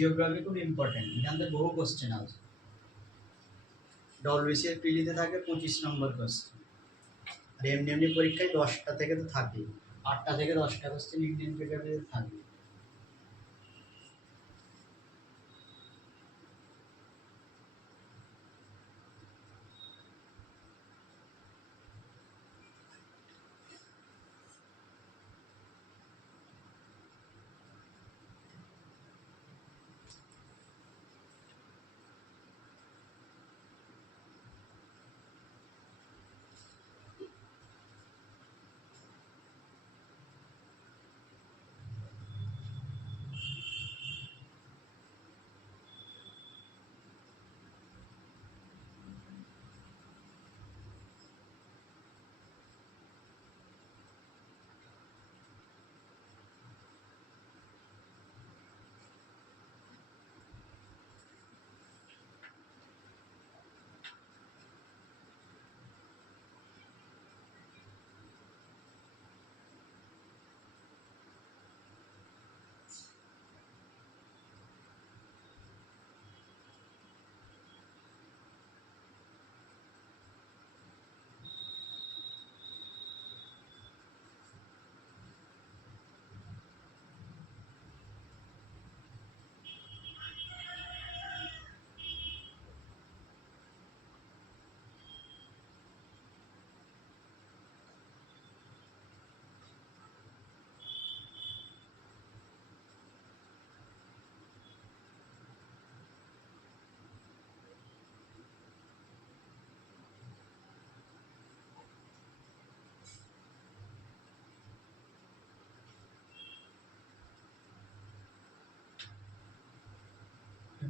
Geography খুব important, এখান থেকে বহু কোশ্চেন আসবে। ডব্লিউবিসি এর প্রিলিতে থাকে 25 নম্বর কোশ্চেন, আর এমনি পরীক্ষায় 10টা থেকে তো থাকেই, 8টা থেকে 10টা কোশ্চেন ইন্ডিয়ান জিওগ্রাফিতে থাকে।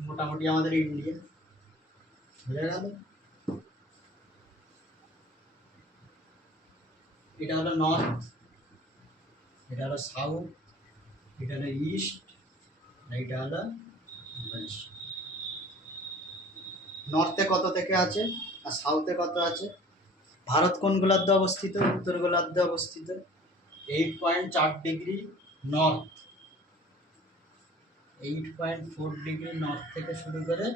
মোটামুটি আমাদের ইন্ডিয়া বুঝে গেল। এটা হলো নর্থ, এটা হলো সাউথ, এটা হলো ইস্ট, এটা হলো ওয়েস্ট। নর্থে কত থেকে আছে আর সাউথে কত আছে? ভারত কোন গোলার্ধে অবস্থিত? উত্তর গোলার্ধে অবস্থিত। 8.4 ডিগ্রি নর্থ, 8.4 ডিগ্রি নর্থ থেকে শুরু করে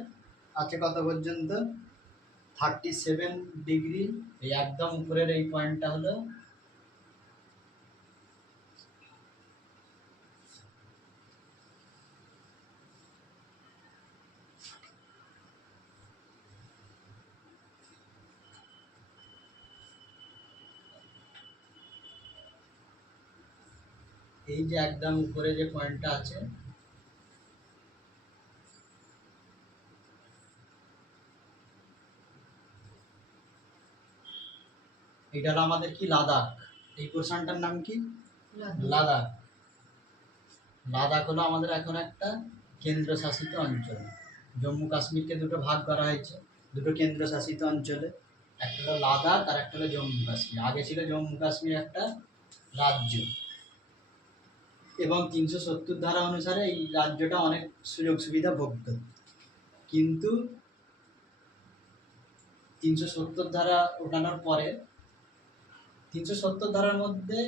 আছে কত পর্যন্ত? 37 ডিগ্রি। এই একদম উপরের এই পয়েন্টটা হলো এই যে একদম উপরে যে পয়েন্টটা আছে, এটা হলো আমাদের কি লাদাখ। এই পোর্শনটার নাম কি? লাদাখ। লাদাখ হলো আমাদের এখন একটা কেন্দ্রশাসিত অঞ্চল। জম্মু কাশ্মীরকে দুটো ভাগ করা হয়েছে, দুটো কেন্দ্রশাসিত অঞ্চলে, একটা হলো লাদাখ আর একটা হলো জম্মু কাশ্মীর। আগে ছিল জম্মু কাশ্মীর একটা রাজ্য, এবং 370 ধারা অনুসারে এই রাজ্যটা অনেক সুযোগ সুবিধা ভোগ করত। কিন্তু 370 ধারা ওঠানোর পরে 370 ধারার মধ্যে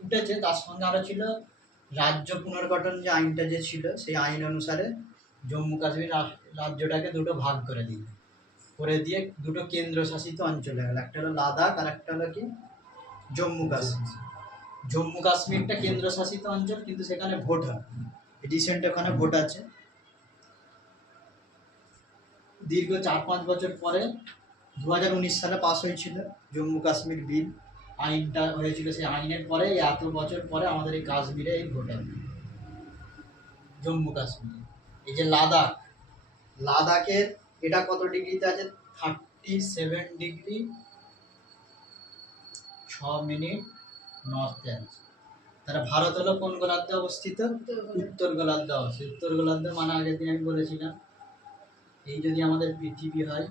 উঠেছে, তার সঙ্গে আরো ছিল রাজ্য পুনর্গঠন যে আইনটা যে ছিল, সেই আইন অনুসারে জম্মু কাশ্মীর রাজ্যটাকে দুটো ভাগ করে দিয়ে দুটো কেন্দ্রশাসিত অঞ্চলে গেল, একটা হলো লাদাখ আর একটা হলো কি জম্মু কাশ্মীর। জম্মু কাশ্মীরটা কেন্দ্রশাসিত অঞ্চল, কিন্তু সেখানে ভোট হয়, রিসেন্ট ওখানে ভোট আছে। দীর্ঘ 4-5 বছর পরে 2019 সালে পাস হয়েছিল জম্মু কাশ্মীর বিল, আইনটা হয়েছিল। সেই আইনের পরে এত বছর পরে আমাদের এই কাশ্মীরে এই ভোট হবে। জম্মু কাশ্মীর, এই যে লাদাখ, লাদাখের এটা কত ডিগ্রিতে আছে? 37 ডিগ্রি 6 মিনিট নর্থে আছে। তাহলে ভারত হলো কোন গোলার্ধে অবস্থিত? উত্তর গোলার্ধে অবস্থিত। উত্তর গোলার্ধে মানে আগের দিন আমি বলেছিলাম, এই যদি আমাদের পৃথিবী হয়,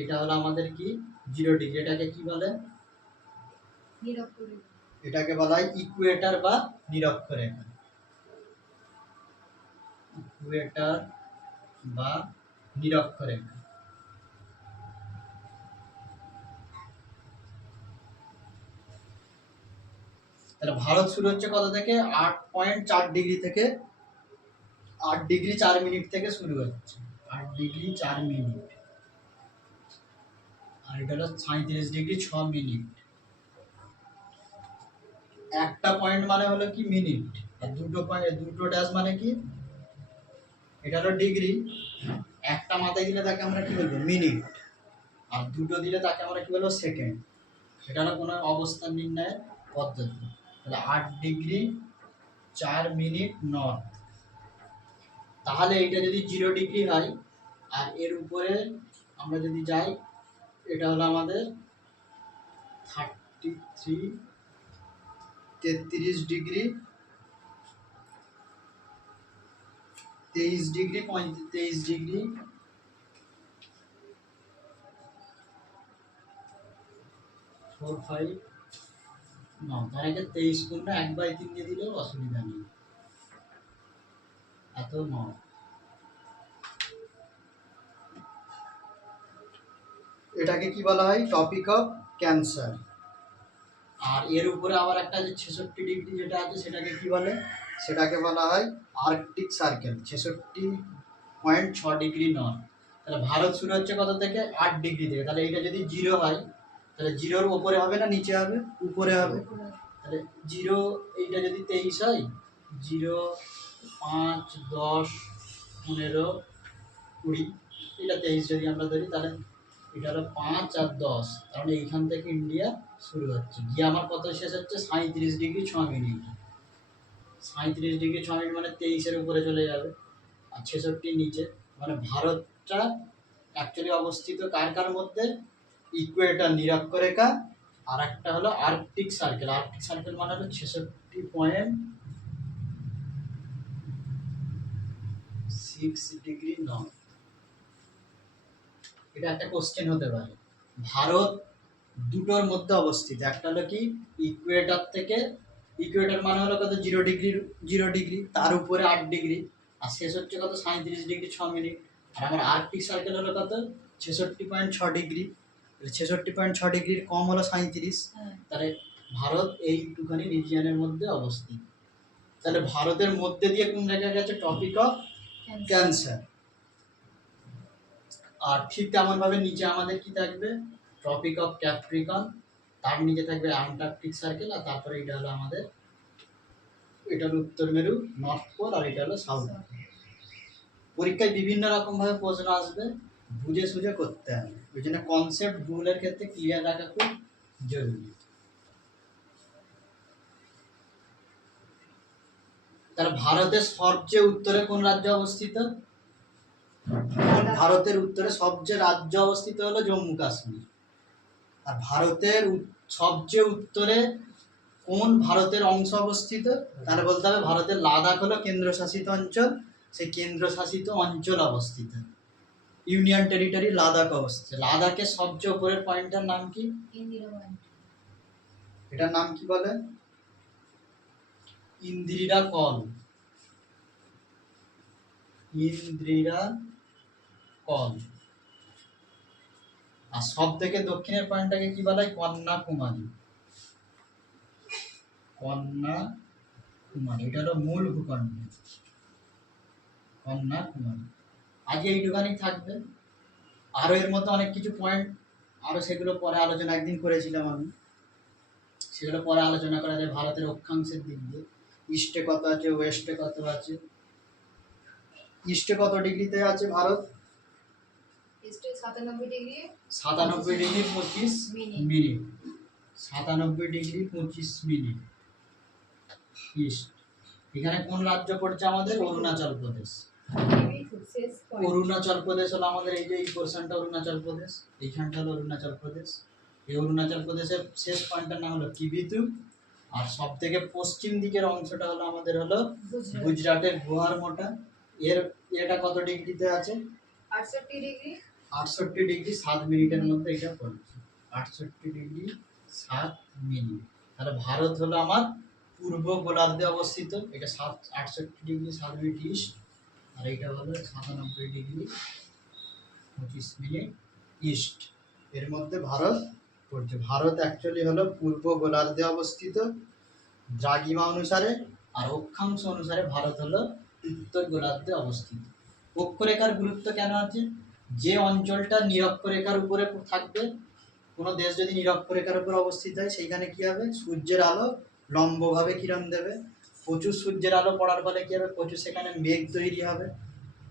এটা হলো আমাদের কি 0 ডিগ্রি। এটাকে কি বলে? এটাকে বলা হয় ইকুয়েটর বা নিরক্ষরেখা। ইকুয়েটর বা নিরক্ষরেখা। তাহলে ভারত শুরু হচ্ছে কত থেকে? 8.4 ডিগ্রি থেকে 8°4' থেকে শুরু হচ্ছে, 8°4'। আর এটা হলো 37°6'। একটা পয়েন্ট মানে হলো কি মিনিট, আর দুটো পয়েন্ট, দুটো ড্যাশ মানে কি, এটা হলো ডিগ্রি। একটা মাথায় দিলে তাকে আমরা কি বলবো, মিনিট। আর দুটো দিলে তাকে আমরা কি বলবো, সেকেন্ড। এটা হলো কোনো অবস্থান নির্ণয়ের পদ্ধতি। তাহলে 8°4' নর্থ। তাহলে এটা যদি 0° হয়, আর এর উপরে আমরা যদি যাই, এটা হলো আমাদের 33°, 23°, 4, 5, 9। তার আগে 23 গুণটা 1/3 দিয়ে দিলেও অসুবিধা নেই, এত 9। এটাকে কি বলা হয়, টপিক অফ ক্যান্সার। আর এর উপরে আবার একটা যে 66° যেটা আছে সেটাকে কি বলে, সেটাকে বলা হয় আর্কটিক সার্কেল, 66.6° নর্থ। তাহলে ভারত শুরু হচ্ছে কত থেকে, 8° থেকে। তাহলে এটা যদি 0 হয়, তাহলে 0-র উপরে হবে না নিচে হবে, উপরে হবে। তাহলে 0, এইটা যদি 23 হয়, 0, 5, 10, 15, 20, এটা 23 যদি আমরা ধরি, তাহলে এটা হলো 5 আর 10। তাহলে এইখান থেকে ইন্ডিয়া শুরু হচ্ছে, গিয়ে আমার কত শেষ হচ্ছে, 37°6'। 37°6' মানে 23-এর উপরে চলে যাবে, আর 66 নিচে। মানে ভারতটা অ্যাকচুয়ালি অবস্থিত কার মধ্যে, ইকুয়েটর, নিরক্ষরেখা, আর একটা হলো আর্কটিক সার্কেল। আর্কটিক সার্কেল মানে হলো 66.6° নর্থ। এটা একটা কোশ্চেন হতে পারে। ভারত দুটোর মধ্যে অবস্থিত, একটা হলো কি ইকুয়েটর থেকে, ইকুয়েটর মানে হলো কত, 0°, তার উপরে 8°, আর শেষ হচ্ছে কত, 37°6'। আর আমার আর্কটিক সার্কেল হলো কত, 66.6°। 66.6°-র কম হলো 37। তাহলে ভারত এইটুখানি রিজিয়নের মধ্যে অবস্থিত। তাহলে ভারতের মধ্যে দিয়ে কোন জায়গায় গেছে, টপিক অফ ক্যান্সার। আর ঠিক তেমন ভাবে নিচে আমাদের কি থাকবে, টপিক অফ ক্যাপ্রিকন, তার নিচে থাকবে অ্যান্টার্কটিক সার্কেল, আর তারপরে এটা হলো আমাদের, এটা হলো উত্তর মেরু, নর্থ পোল, আর এটা হলো সাউথ পোল। পরীক্ষায় বিভিন্ন রকম ভাবে প্রশ্ন আসবে, বুঝে সুঝে করতে হবে। ওই জন্য কনসেপ্ট ভুলের ক্ষেত্রে ক্লিয়ার রাখা খুব জরুরি। তার ভারতের সবচেয়ে উত্তরে কোন রাজ্য অবস্থিত, ভারতের উত্তরে সবচেয়ে রাজ্য অবস্থিত হলো জম্মু কাশ্মীর। আর ভারতের সবচেয়ে উত্তরে কোন ভারতের অংশ অবস্থিত, তাহলে বলতে হবে ভারতের লাদাখ হলো কেন্দ্রশাসিত অঞ্চল, সেই কেন্দ্রশাসিত অঞ্চল অবস্থিত, ইউনিয়ন টেরিটরি লাদাখ অবস্থিত। লাদাখের সবচেয়ে উপরের পয়েন্টটার নাম কি, এটার নাম কি বলে, ইন্দিরা কল, ইন্দিরা কল। আর সব থেকে দক্ষিণের পয়েন্টটাকে কি বলা হয়, কন্যাকুমারী, কন্যাকুমারী। এটা হলো মূল ভূখণ্ড, কন্যাকুমারী। আজকে এইটুখানি থাকবে। আরো এর মধ্যে অনেক কিছু পয়েন্ট, আরো সেগুলো পরে আলোচনা একদিন করেছিলাম আমি, সেগুলো পরে আলোচনা করা যায়। ভারতের অক্ষাংশের দিক দিয়ে ইস্টে কত আছে, ওয়েস্টে কত আছে। ইস্টে কত ডিগ্রিতে আছে ভারত, 97°, 97°25'। 97°25'। ইস্ট। এখানে কোন রাজ্য পড়ছে আমাদের, অরুণাচল প্রদেশ। অরুণাচল প্রদেশ হলো আমাদের, এই যে এই পোর্শনটা অরুণাচল প্রদেশ, এইখানটা হলো অরুণাচল প্রদেশ। এই অরুণাচল প্রদেশের শেষ পয়েন্টটার নাম হলো কিবিতু। আর সব থেকে পশ্চিম দিকের অংশটা হলো আমাদের হলো গুজরাটের গুয়াহারমোটা। এর এটা কত ডিগ্রিতে আছে, 68°, 68°7' মধ্যে এটা পড়ছে, 68°7'। তাহলে ভারত হলো আমার পূর্ব গোলার্ধে অবস্থিত, এটা 68°7' ইস্ট, আর এটা হলো 97°25' ইস্ট। এর মধ্যে ভারত পড়ছে। ভারত অ্যাকচুয়ালি হলো পূর্ব গোলার্ধে অবস্থিত দ্রাঘিমা অনুসারে, আর অক্ষাংশ অনুসারে ভারত হলো উত্তর গোলার্ধে অবস্থিত। অক্ষরেখার গুরুত্ব কেন আছে? যে অঞ্চলটা নিরক্ষরেখার উপরে থাকবে, কোনো দেশ যদি নিরক্ষরেখার উপর অবস্থিত হয়, সেইখানে কি হবে, সূর্যের আলো লম্বভাবে কিরণ দেবে। প্রচুর সূর্যের আলো পড়ার ফলে কি হবে, প্রচুর সেখানে মেঘ তৈরি হবে।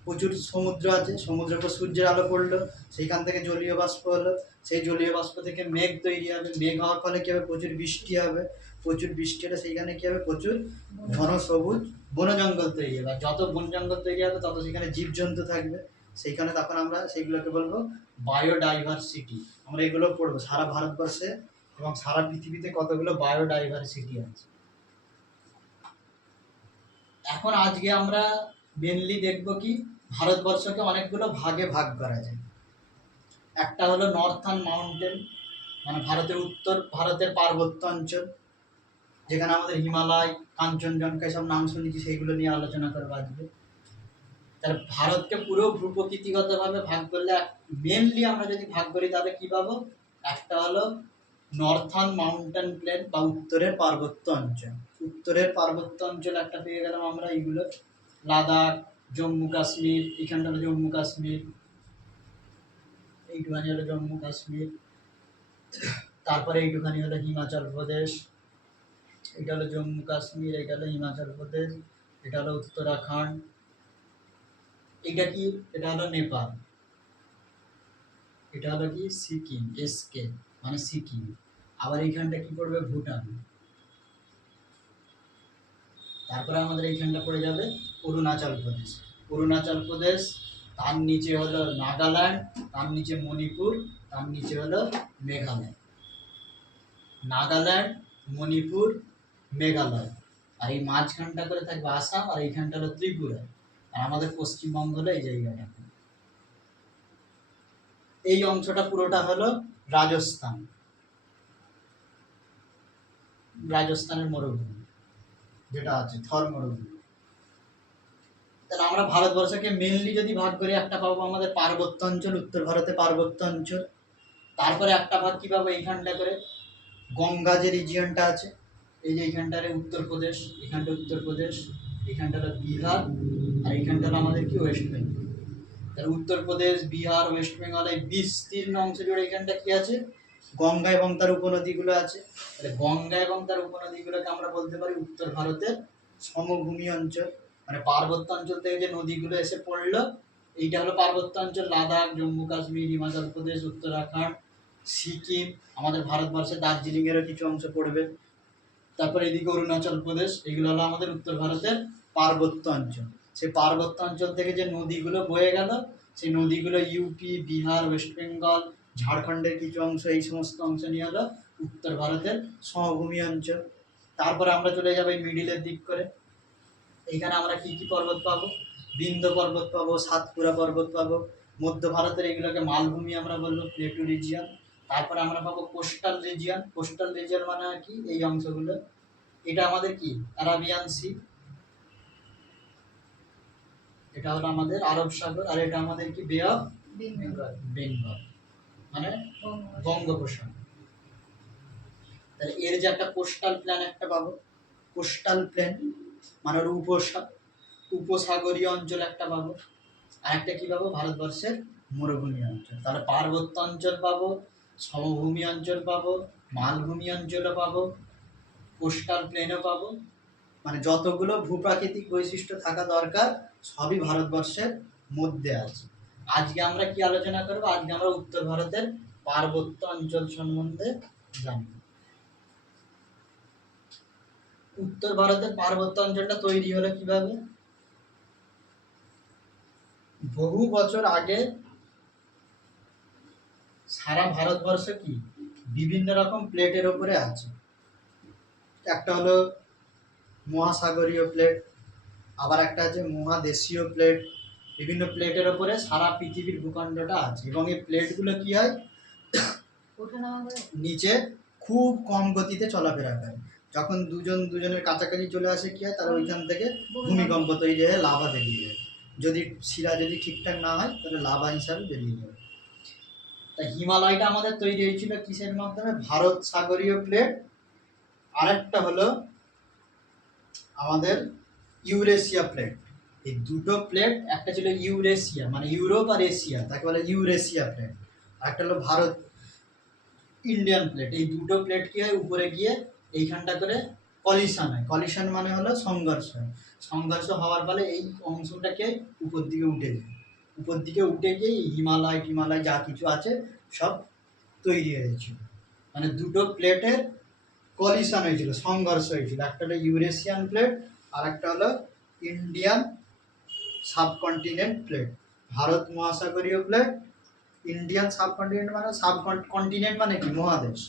প্রচুর সমুদ্র আছে, সমুদ্রের উপর সূর্যের আলো পড়লো, সেইখান থেকে জলীয় বাষ্প হলো, সেই জলীয় বাষ্প থেকে মেঘ তৈরি হবে। মেঘ হওয়ার ফলে কি হবে, প্রচুর বৃষ্টি হবে। প্রচুর বৃষ্টি হলে সেইখানে কি হবে, প্রচুর ঘন সবুজ বন জঙ্গল তৈরি হবে। আর যত বন জঙ্গল তৈরি হবে তত সেখানে জীবজন্তু থাকবে। সেইখানে তখন আমরা সেইগুলোকে বলবো বায়োডাইভার্সিটি। আমরা এগুলো পড়বো সারা ভারতবর্ষে এবং সারা পৃথিবীতে কতগুলো বায়োডাইভার্সিটি আছে। এখন আজকে আমরা মেনলি দেখব কি, ভারতবর্ষকে অনেকগুলো ভাগে ভাগ করা যায়। একটা হলো নর্থার্ন মাউন্টেন, মানে ভারতের পার্বত্য অঞ্চল, যেখানে আমাদের হিমালয়, কাঞ্চনজঙ্ঘা সব নাম শুনেছি, সেইগুলো নিয়ে আলোচনা করবো আজকে। তাহলে ভারতকে পুরো ভূপ্রকৃতিগতভাবে ভাগ করলে মেনলি আমরা যদি ভাগ করি তাহলে কি পাবো, একটা হলো নর্থার্ন মাউন্টেন প্লেন বা উত্তরের পার্বত্য অঞ্চল। উত্তরের পার্বত্য অঞ্চল একটা পেয়ে গেলাম আমরা, এইগুলো লাদাখ, জম্মু কাশ্মীর, এখানটা হলো জম্মু কাশ্মীর, এইটুখানি হলো জম্মু কাশ্মীর, তারপরে এইটুখানি হলো হিমাচল প্রদেশ, এটা হলো জম্মু কাশ্মীর, এটা হলো হিমাচল প্রদেশ, এটা হলো উত্তরাখণ্ড, এটা কি, এটা হলো নেপাল, এটা হলো কি সিকিম, এসকে মানে সিকিম। আবার এইখানটা কি পড়বে, ভুটান। তারপরে আমাদের এইখানটা পড়ে যাবে অরুণাচল প্রদেশ। অরুণাচল প্রদেশ, তার নিচে হলো নাগাল্যান্ড, তার নিচে মণিপুর, তার নিচে হলো মেঘালয়। নাগাল্যান্ড, মণিপুর, মেঘালয়, আর এই মাঝখানটা করে থাকবে আসাম, আর এইখানটা হলো ত্রিপুরা, আর আমাদের পশ্চিমবঙ্গ হলো এই জায়গাটা। এই অংশটা পুরোটা হলো রাজস্থান, রাজস্থানের মরুভূমি যেটা আছে, থর মরুভূমি। তাহলে আমরা ভারতবর্ষকে মেনলি যদি ভাগ করি, একটা পাবো আমাদের পার্বত্য অঞ্চল, উত্তর ভারতে পার্বত্য অঞ্চল। তারপরে একটা ভাগ কি পাবো, এইখানটা করে গঙ্গা যে রিজিয়নটা আছে, এই যে এইখানটারে উত্তরপ্রদেশ, এখানটা উত্তরপ্রদেশ, এখানটা হলো বিহার, আর এইখানটা হলো আমাদের কি ওয়েস্ট বেঙ্গল। তাহলে উত্তরপ্রদেশ, বিহার, ওয়েস্ট বেঙ্গল, এই বিস্তীর্ণ অংশ জুড়ে এখানটা কি আছে, গঙ্গা এবং তার উপনদীগুলো আছে। তাহলে গঙ্গা এবং তার উপনদীগুলোকে আমরা বলতে পারি উত্তর ভারতের সমভূমি অঞ্চল। মানে পার্বত্য অঞ্চল থেকে যে নদীগুলো এসে পড়লো, এইটা হলো পার্বত্য অঞ্চল। লাদাখ, জম্মু কাশ্মীর, হিমাচল প্রদেশ, উত্তরাখণ্ড, সিকিম, আমাদের ভারতবর্ষের দার্জিলিংয়েরও কিছু অংশ পড়বে। তারপরে এদিকে অরুণাচল প্রদেশ, এগুলো হলো আমাদের উত্তর ভারতের পার্বত্য অঞ্চল। সেই পার্বত্য অঞ্চল থেকে যে নদীগুলো বয়ে গেল, সেই নদীগুলো ইউপি, বিহার, ওয়েস্ট বেঙ্গল, ঝাড়খণ্ডের কিছু অংশ, এই সমস্ত অংশ নিয়ে হলো উত্তর ভারতের সমভূমি অঞ্চল। তারপরে আমরা চলে যাবো এই মিডিলের দিক করে। এইখানে আমরা কি কি পর্বত পাবো, বিন্ধ্য পর্বত পাবো, সাতপুরা পর্বত পাবো। মধ্য ভারতের এগুলোকে মালভূমি আমরা বলবো, প্লেটু রিজিয়ন। তারপরে আমরা পাবো কোস্টাল রিজিয়ন। কোস্টাল রিজিয়ন মানে কি, এই অংশগুলো, এটা আমাদের কি আরাবিয়ান সি, এটা হলো আমাদের আরব সাগর, আর এটা আমাদের কি বে অফ বেঙ্গল মানে বঙ্গোপসাগর। তাহলে এর যে একটা কোস্টাল প্ল্যান একটা পাবো, কোস্টাল প্লেন মানে উপসাগরীয় অঞ্চল একটা পাবো, আর একটা কি পাবো, ভারতবর্ষের মরুভূমি অঞ্চল। তাহলে পার্বত্য অঞ্চল পাবো, সমভূমি অঞ্চল পাবো, মালভূমি অঞ্চলও পাবো, কোস্টাল প্লেনও পাবো। মানে যতগুলো ভূপ্রাকৃতিক বৈশিষ্ট্য থাকা দরকার সবই ভারতবর্ষের মধ্যে আছে। আজকে আমরা কি আলোচনা করবো, আজকে আমরা উত্তর ভারতের পার্বত্য অঞ্চল সম্বন্ধে জানব। উত্তর ভারতের পার্বত্য অঞ্চলটা তৈরি হলো কিভাবে, বহু বছর আগে সারা ভারতবর্ষ কি বিভিন্ন রকম প্লেটের ওপরে আছে। একটা হলো মহাসাগরীয় প্লেট, আবার একটা আছে মহাদেশীয় প্লেট। বিভিন্ন প্লেটের ওপরে সারা পৃথিবীর ভূখণ্ডটা আছে, এবং এই প্লেটগুলো কি হয়, নিচে খুব কম গতিতে চলাফেরা করে। যখন দুজনের কাছাকাছি চলে আসে কি হয়, তারা ওইখান থেকে ভূমিকম্প তৈরি হয়ে লাভা বেরিয়ে যায়। যদি শিরা যদি ঠিকঠাক না হয় তাহলে লাভা হিসাবে বেরিয়ে যাবে। তা হিমালয়টা আমাদের তৈরি হয়েছিল কিসের মাধ্যমে, ভারত সাগরীয় প্লেট, আরেকটা হলো আমাদের ইউরেশিয়া প্লেট। এই দুটো প্লেট, একটা ছিল ইউরেশিয়া মানে ইউরোপ আর এশিয়া, তাকে বলে ইউরেশিয়া প্লেট, আর একটা হলো ভারত ইন্ডিয়ান প্লেট। এই দুটো প্লেট কি হয়, উপরে গিয়ে এইখানটা করে কলিশন হয়। কলিশন মানে হলো সংঘর্ষ হয়। সংঘর্ষ হওয়ার ফলে এই অংশটাকে উপর দিকে উঠে যায়, উপর দিকে উঠে গিয়ে হিমালয় টিমালয় যা কিছু আছে সব তৈরি হয়েছিল। মানে দুটো প্লেটের কলিশন হয়েছিল, সংঘর্ষ হয়েছিল। একটা হলো ইউরেশিয়ান প্লেট আর একটা হলো ইন্ডিয়ান সাবকন্টিনেন্ট প্লেট। ভারত মহাসাগরীয় প্লেট, ইন্ডিয়ান সাবকন্টিনেন্ট মানে সাবকন্টিনেন্ট মানে কি, মহাদেশ।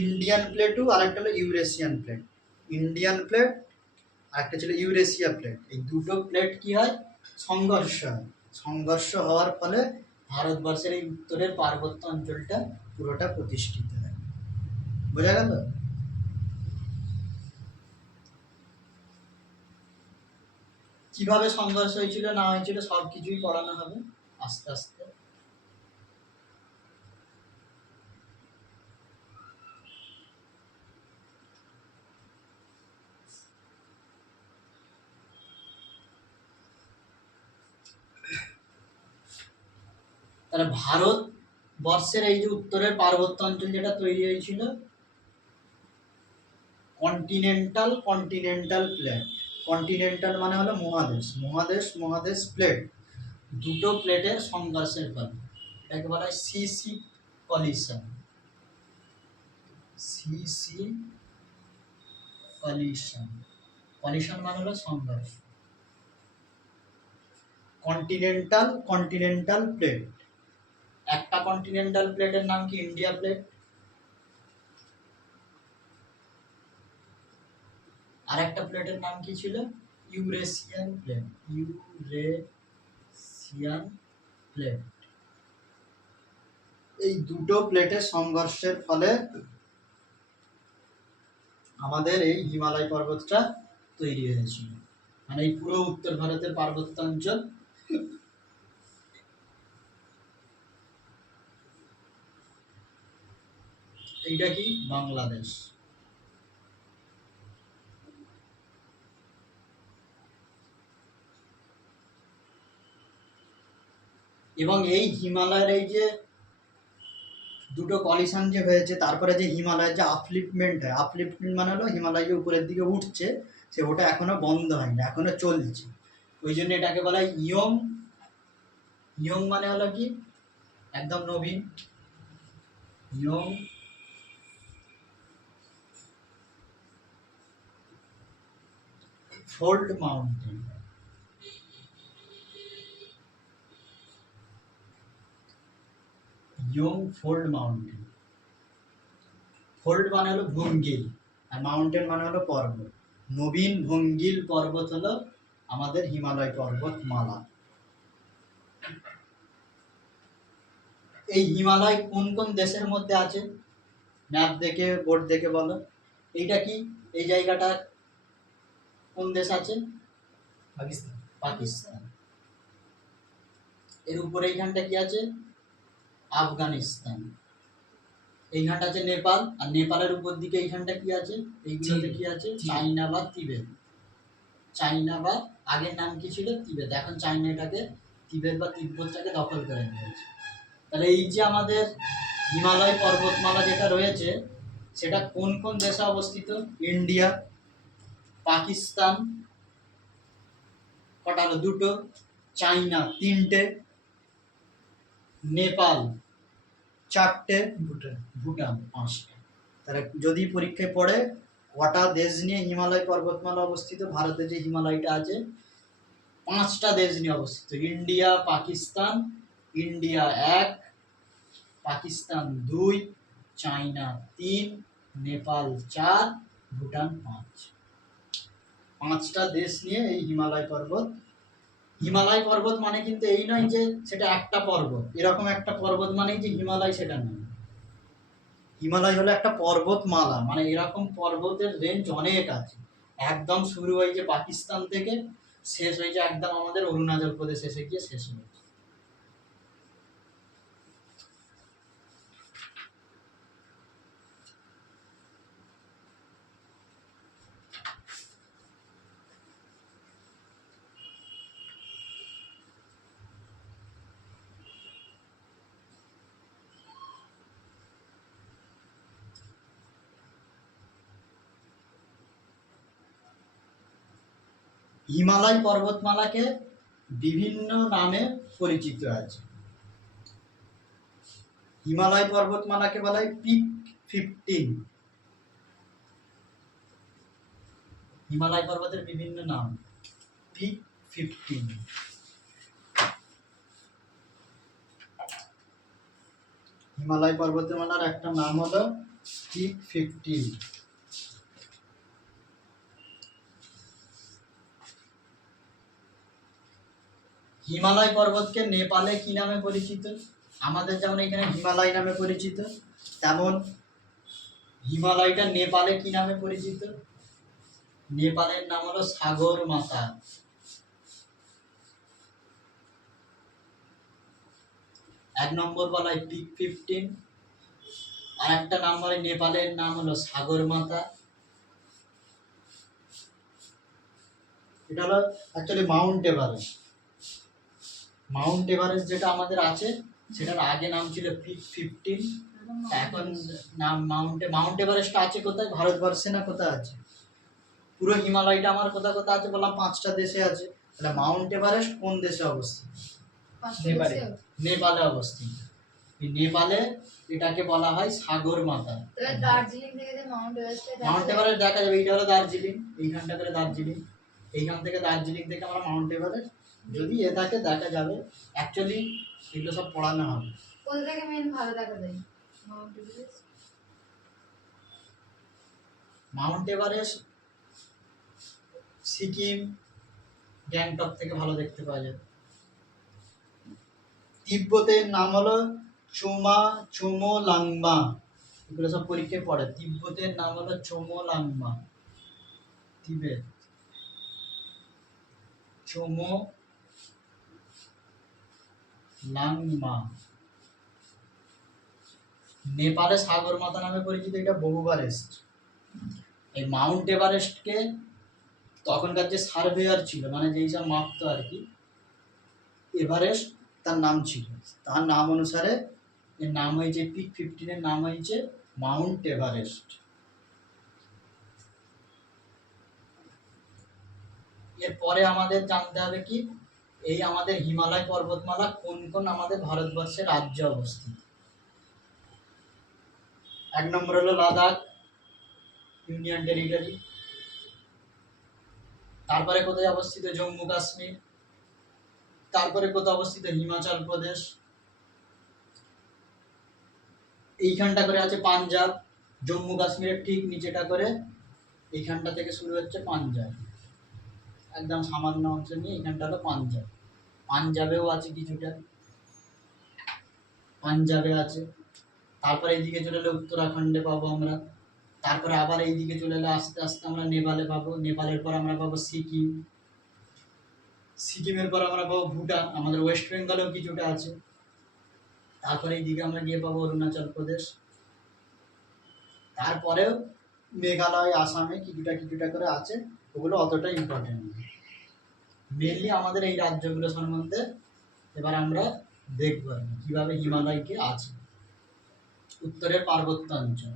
ইন্ডিয়ান প্লেটও আর একটা হলো ইউরেশিয়ান প্লেট। ইন্ডিয়ান প্লেট আর একটা ছিল ইউরেশিয়া প্লেট। এই দুটো প্লেট কি হয়, সংঘর্ষ হয়। সংঘর্ষ হওয়ার ফলে ভারতবর্ষের এই উত্তরের পার্বত্য অঞ্চলটা পুরোটা প্রতিষ্ঠিত হয়। বোঝা গেল? কিভাবে সংঘর্ষ হয়েছিল না হয়েছিল সব কিছুই পড়ানো হবে আস্তে আস্তে। তাহলে ভারত বর্ষের এই যে উত্তরের পার্বত্য অঞ্চল যেটা তৈরি হয়েছিল, কন্টিনেন্টাল প্লেট। কন্টিনেন্টাল মানে হলো মহাদেশ, মহাদেশ মহাদেশ প্লেট, দুটো প্লেটের সংঘর্ষের ফলে এটাকে বলা হয় CC collision. CC collision, collision মানে হলো সংঘর্ষ। কন্টিনেন্টাল প্লেট, একটা কন্টিনেন্টাল প্লেটের নাম কি, ইন্ডিয়া প্লেট। আর একটা প্লেটের নাম কি ছিল, ইউরেশিয়ান প্লেট। Eurasian plate. এই দুটো প্লেটের সংঘর্ষের ফলে আমাদের এই হিমালয় পর্বতটা তৈরি হয়েছিল। মানে এই পুরো উত্তর ভারতের পার্বত্য অঞ্চল এইটা কি, বাংলাদেশ। এবং এই হিমালয়ের এই যে দুটো কলিশন যে হয়েছে, তারপরে যে হিমালয়ের যে আপলিফটমেন্ট হয়, আপলিফটমেন্ট মানে হলো হিমালয় যে উপরের দিকে উঠছে, সে ওটা এখনো বন্ধ হয়নি, এখনো চলছে। ওই জন্য এটাকে বলা হয় ইয়ং। ইয়ং মানে হলো কি, একদম নবীন। Young fold mountain. Young fold mountain. Fold মানে হলো ভঙ্গিল, আর মাউন্টেন মানে হলো পর্বত। নবীন ভঙ্গিল পর্বত হলো আমাদের হিমালয় পর্বতমালা। এই হিমালয় কোন কোন দেশের মধ্যে আছে, ম্যাপ দেখে বোর্ড দেখে বলো। এইটা কি, এই জায়গাটা কোন দেশ আছে, পাকিস্তান। পাকিস্তান। এর উপরে এইখানটা কি আছে, আফগানিস্তান। এইখানটা আছে নেপাল, আর নেপালের উপর দিকে এইখানটা কি আছে, এইগুলোতে কি আছে, চাইনা বা তিবেত। চাইনা বা আগের নাম কি ছিল, তিবেত। এখন চাইনা এটাকে তিবেত বা তিব্বতটাকে দখল করে নিয়েছে। তাহলে এই যে আমাদের হিমালয় পর্বতমালা যেটা রয়েছে, সেটা কোন কোন দেশে অবস্থিত, ইন্ডিয়া, পাকিস্তান কটা হলো, দুটো, চাইনা তিনটে, নেপাল চারটে, ভুটান পাঁচটা। তাহলে যদি পরীক্ষায় পড়ে কটা দেশ নিয়ে হিমালয় পর্বতমালা অবস্থিত, ভারতে যে হিমালয়টা আছে পাঁচটা দেশ নিয়ে অবস্থিত, ইন্ডিয়া পাকিস্তান, ইন্ডিয়া 1, পাকিস্তান 2, চাইনা 3, নেপাল 4, ভুটান 5। পাঁচটা দেশ নিয়ে এই হিমালয় পর্বত। হিমালয় পর্বত মানে কিন্তু এই নয় যে সেটা একটা পর্বত, এরকম একটা পর্বত মানেই যে হিমালয়, সেটা নয়। হিমালয় হলো একটা পর্বতমালা, মানে এরকম পর্বতের রেঞ্জ অনেক আছে। একদম শুরু হয়েছে পাকিস্তান থেকে, শেষ হয়েছে একদম আমাদের অরুণাচল প্রদেশ এসে গিয়ে শেষ হয়েছে। হিমালয় পর্বতমালাকে বিভিন্ন নামে পরিচিত আছে। হিমালয় পর্বতমালাকে বলা হয় পিক 15। হিমালয় পর্বতের বিভিন্ন নাম পিক 15। হিমালয় পর্বতমালার একটা নাম হলো পিক 15। হিমালয় পর্বতকে নেপালে কি নামে পরিচিত? আমাদের যেমন এখানে হিমালয় নামে পরিচিত, তেমন হিমালয়টা নেপালে কি নামে পরিচিত? নেপালের নাম হলো সাগর মাতা। এক নম্বর বলা হয় পিক 15, আর একটা নাম বলে নেপালের নাম হলো সাগর মাতা। এটা হলো actually Mount Everest. Mount Everest যেটা আমাদের আছে সেটার আগে নাম ছিল পিক 15, এখন নাম মাউন্ট এভারেস্ট আছে কোথায়? ভারতবর্ষে না কোথায় আছে? পুরো হিমালয়টা আমার কোথায় কোথায় আছে বললাম 5টা দেশে আছে। তাহলে মাউন্ট এভারেস্ট কোন দেশে অবস্থিত? নেপালে। নেপালে অবস্থিত। এই নেপালে এটাকে বলা হয় সাগর মাতা। তাহলে দার্জিলিং থেকে যে মাউন্ট এভারেস্ট মাউন্ট এভারেস্ট দেখা যাবে, এইটা হলো দার্জিলিং, এইখানটা করে দার্জিলিং, এইখান থেকে দার্জিলিং থেকে আমরা মাউন্ট এভারেস্ট যদি এটাকে দেখা যাবে। অ্যাকচুয়ালি এগুলো সব পড়ানো হবে। কোন থেকে মেন ভালো দেখা যায়? Mount Everest. Mount Everest Sikkim, Gangtok থেকে ভালো দেখতে পাওয়া যায়। তিব্বতের নাম হলো চোমোলাংমা। এগুলো সব পরীক্ষায় পড়ে। তিব্বতের নাম হলো চোমোলাংমা। তিবেত চোমোলাংমা। নেপালে সাগর মাতা নামে পরিচিত, এটা বহুবার এসেছে। এই মাউন্ট এভারেস্টকে তখনকার যে সার্ভেয়ার ছিল, মানে যেই সব মাপতো আর কি, এভারেস্ট তার নাম ছিল, তার নাম অনুসারে এর নাম হয়েছে পিক 15 এর নাম হয়েছে মাউন্ট এভারেস্ট। এরপরে আমাদের জানতে হবে কি, এই আমাদের হিমালয় পর্বতমালা কোন কোন আমাদের ভারতবর্ষের রাজ্যে অবস্থিত। 1 নম্বর হলো লাদাখ, ইউনিয়ন টেরিটরি। তারপরে কোথায় অবস্থিত? জম্মু কাশ্মীর। তারপরে কোথায় অবস্থিত? হিমাচল প্রদেশ। এইখানটা করে আছে পাঞ্জাব। জম্মু কাশ্মীরের ঠিক নিচেটা করে এইখানটা থেকে শুরু হচ্ছে পাঞ্জাব, একদম সামান্য অংশ নিয়ে এইখানটা হলো পাঞ্জাব। পাঞ্জাবেও আছে কিছুটা, পাঞ্জাবে আছে। তারপরে এইদিকে চলে এলে উত্তরাখণ্ডে পাবো আমরা। তারপরে আবার এইদিকে চলে এলে আস্তে আস্তে আমরা নেপালে পাবো। নেপালের পর আমরা পাবো সিকিম। সিকিমের পর আমরা পাবো ভুটান। আমাদের ওয়েস্ট বেঙ্গলেও কিছুটা আছে। তারপরে এইদিকে আমরা গিয়ে পাবো অরুণাচল প্রদেশ। তারপরেও মেঘালয়, আসামে কিছুটা কিছুটা করে আছে, ওগুলো অতটা ইম্পর্টেন্ট না। মেনলি আমাদের এই রাজ্যগুলো সম্বন্ধে এবার আমরা দেখব কিভাবে হিমালয়কে আছে। উত্তরের পার্বত্য অঞ্চল।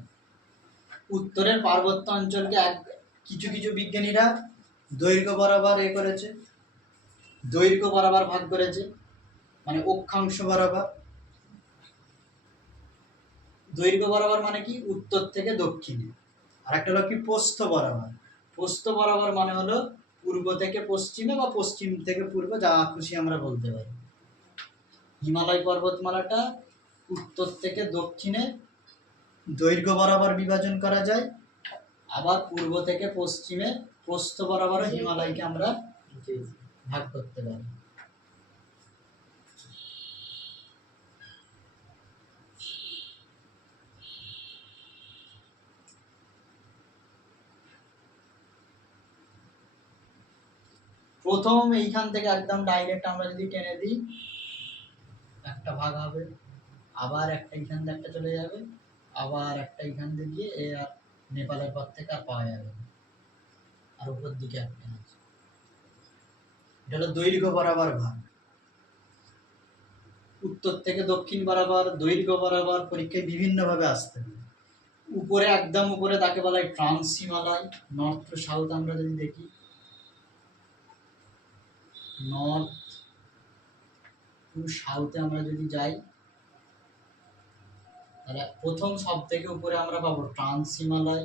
উত্তরের পার্বত্য অঞ্চলকে কিছু কিছু বিজ্ঞানীরা দৈর্ঘ্য বরাবর করেছে, দৈর্ঘ্য বরাবর ভাগ করেছে, মানে অক্ষাংশ বরাবর। দৈর্ঘ্য বরাবর মানে কি? উত্তর থেকে দক্ষিণে। আর একটা হলো কি প্রস্থ বরাবর। প্রস্থ বরাবর মানে হলো পূর্ব থেকে পশ্চিমে বা পশ্চিম থেকে পূর্ব, যা খুশি আমরা বলতে পারি। হিমালয় পর্বতমালাটা উত্তর থেকে দক্ষিণে দৈর্ঘ্য বরাবর বিভাজন করা যায়, আবার পূর্ব থেকে পশ্চিমে প্রস্থ বরাবর হিমালয়কে আমরা ভাগ করতে পারি। প্রথম এইখান থেকে একদম ডাইরেক্ট আমরা যদি টেনে দিই, একটা ভাগ হবে, আবার একটা এইখান থেকে একটা চলে যাবে, আবার একটা এইখান দিয়ে গিয়ে এ আর নেপালের পর থেকে আর পাওয়া যাবে না। আর উপর দিকে একটা আছে, এটা হলো দৈর্ঘ্য বরাবর ভাগ। উত্তর থেকে দক্ষিণ বরাবর, দৈর্ঘ্য বরাবর পরীক্ষায় বিভিন্নভাবে আসতে হবে। উপরে একদম উপরে তাকে বলা হয় trans Himalaya, north two south আমরা যদি দেখি। নর্থ টু সাউথে আমরা যদি যাই, তাহলে প্রথম সব থেকে উপরে আমরা পাবো ট্রান্স হিমালয়,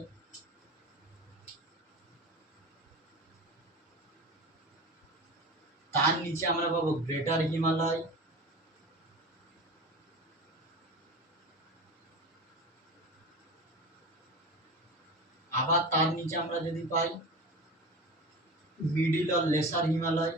তার নিচে আমরা পাবো গ্রেটার হিমালয়, আবার তার নিচে আমরা যদি পাই মিডিল আর লেসার হিমালয়,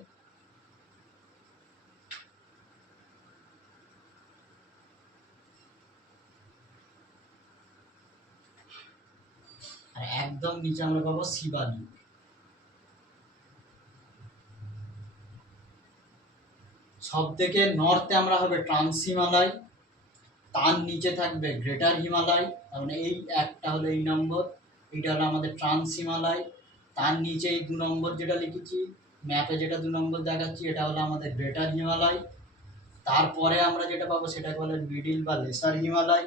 আর একদম নিচে আমরা পাবো শিবালিক। সব থেকে নর্থে আমরা হবে ট্রান্স হিমালয়, তার নিচে থাকবে গ্রেটার হিমালয়, তার মানে এই একটা হলো এই নম্বর, এইটা হলো আমাদের ট্রান্স হিমালয়, তার নিচে এই 2 নম্বর যেটা লিখেছি ম্যাপে, যেটা 2 নম্বর দেখাচ্ছি, এটা হলো আমাদের গ্রেটার হিমালয়। তারপরে আমরা যেটা পাবো সেটাকে বলে মিডিল বা লেসার হিমালয়।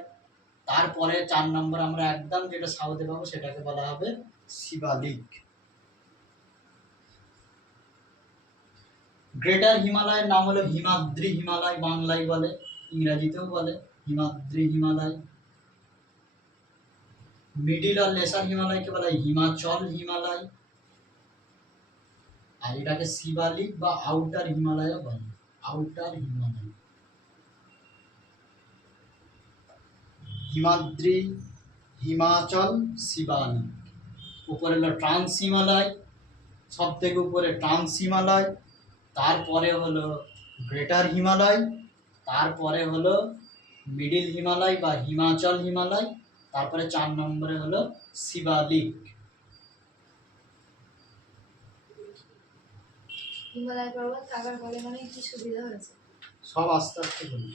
তারপরে 4 নম্বর আমরা একদম যেটা সাউথে পাবো সেটাকে বলা হবে শিবালিক। গ্রেটার হিমালয়ের নাম হলো হিমাদ্রি হিমালয়, বাংলায় বলে, ইংরাজিতেও বলে হিমাদ্রি হিমালয়। মিডিল আর লেসার হিমালয়কে বলা হয় হিমাচল হিমালয়, আর এটাকে শিবালিক বা আউটার হিমালয় বলে, আউটার হিমালয়। হিমাদ্রি, হিমাচল, শিবালিক। উপরে হলো ট্রান্স হিমালয়, সব থেকে উপরে ট্রান্স হিমালয়, তারপরে হলো গ্রেটার হিমালয়, তারপরে হলো মিডিল হিমালয় বা হিমাচল হিমালয়, তারপরে 4 নম্বরে হলো শিবালিক। হিমালয় পর্বত থাকার ফলে মানে কি সুবিধা হয়েছে? সব আস্তে আস্তে বলি।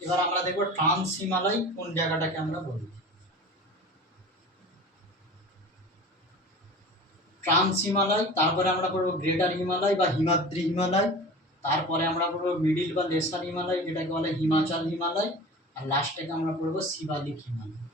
এবার আমরা দেখবো ট্রান্স হিমালয় কোন জায়গাটাকে আমরা বলি। ট্রান্স হিমালয়, তারপরে আমরা পড়বো গ্রেটার হিমালয় বা হিমাদ্রি হিমালয়, তারপরে আমরা পড়বো মিডিল বা লেসার হিমালয় যেটাকে বলে হিমাচল হিমালয়, আর লাস্টে আমরা পড়বো শিবালিক হিমালয়।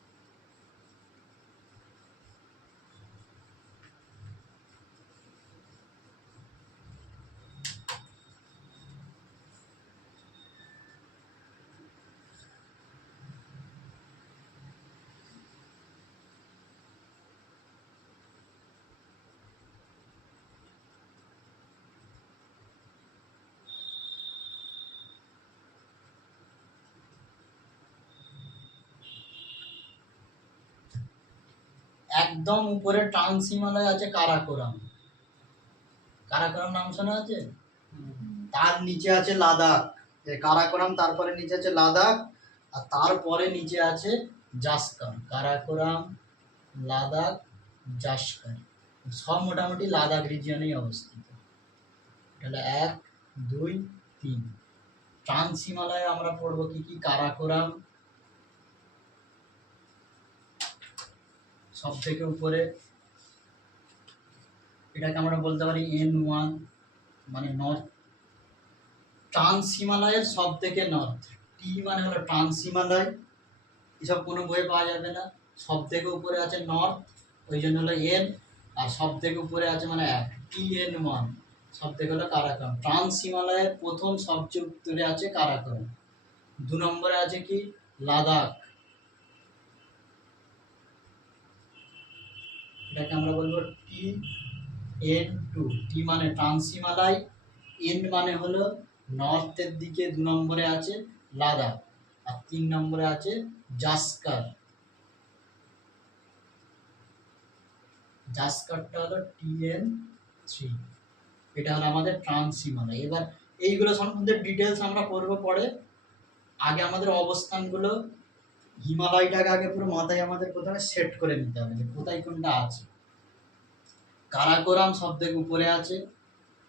একদম উপরে ট্রান্স হিমালয় আছে কারাকোরাম, কারাকোরাম নাম শোনা আছে? তার নিচে আছে লাদাখ, কারাকোরাম, তারপরে নিচে আছে লাদাখ, আর তারপরে নিচে আছে জাসকার। কারাকোরাম, লাদাখ, জাসকার, সব মোটামুটি লাদাখ রিজিয়নেই অবস্থিত। তাহলে 1, 2, 3 ট্রান্স হিমালয়ে আমরা পড়বো কি কি? কারাকোরাম সব থেকে উপরে, এটাকে আমরা বলতে পারি N1, মানে নর্থ। ট্রান্স হিমালয়ের সব থেকে নর্থ, টি মানে হলো ট্রান্স হিমালয়, এসব কোনো বইয়ে পাওয়া যাবে না। সব থেকে উপরে আছে নর্থ, ওই জন্য হলো এন, আর সব থেকে উপরে আছে মানে 1, TN1, সব থেকে হলো কারাকোরাম। ট্রান্স হিমালয়ের প্রথম সবচেয়ে উত্তরে আছে কারাকোরাম, 2 নম্বরে আছে কি? লাদাখ, এটাকে আমরা বলবো TN2। টি মানে ট্রান্স হিমালয়, এন মানে হলো নর্থের দিকে, 2 নম্বরে আছে লাদাখ, আর 3 নম্বরে আছে জাসকার। জাসকারটা হলো TN3। এটা হলো আমাদের ট্রান্স হিমালয়। এবার এইগুলো সম্বন্ধে ডিটেলস আমরা পড়বো পরে। আগে আমাদের অবস্থানগুলো, হিমালয়টাকে আগে পুরো মাথায় আমাদের প্রথমে সেট করে নিতে হবে যে কোথায় কোনটা আছে। কারাকোরাম সব থেকে উপরে আছে,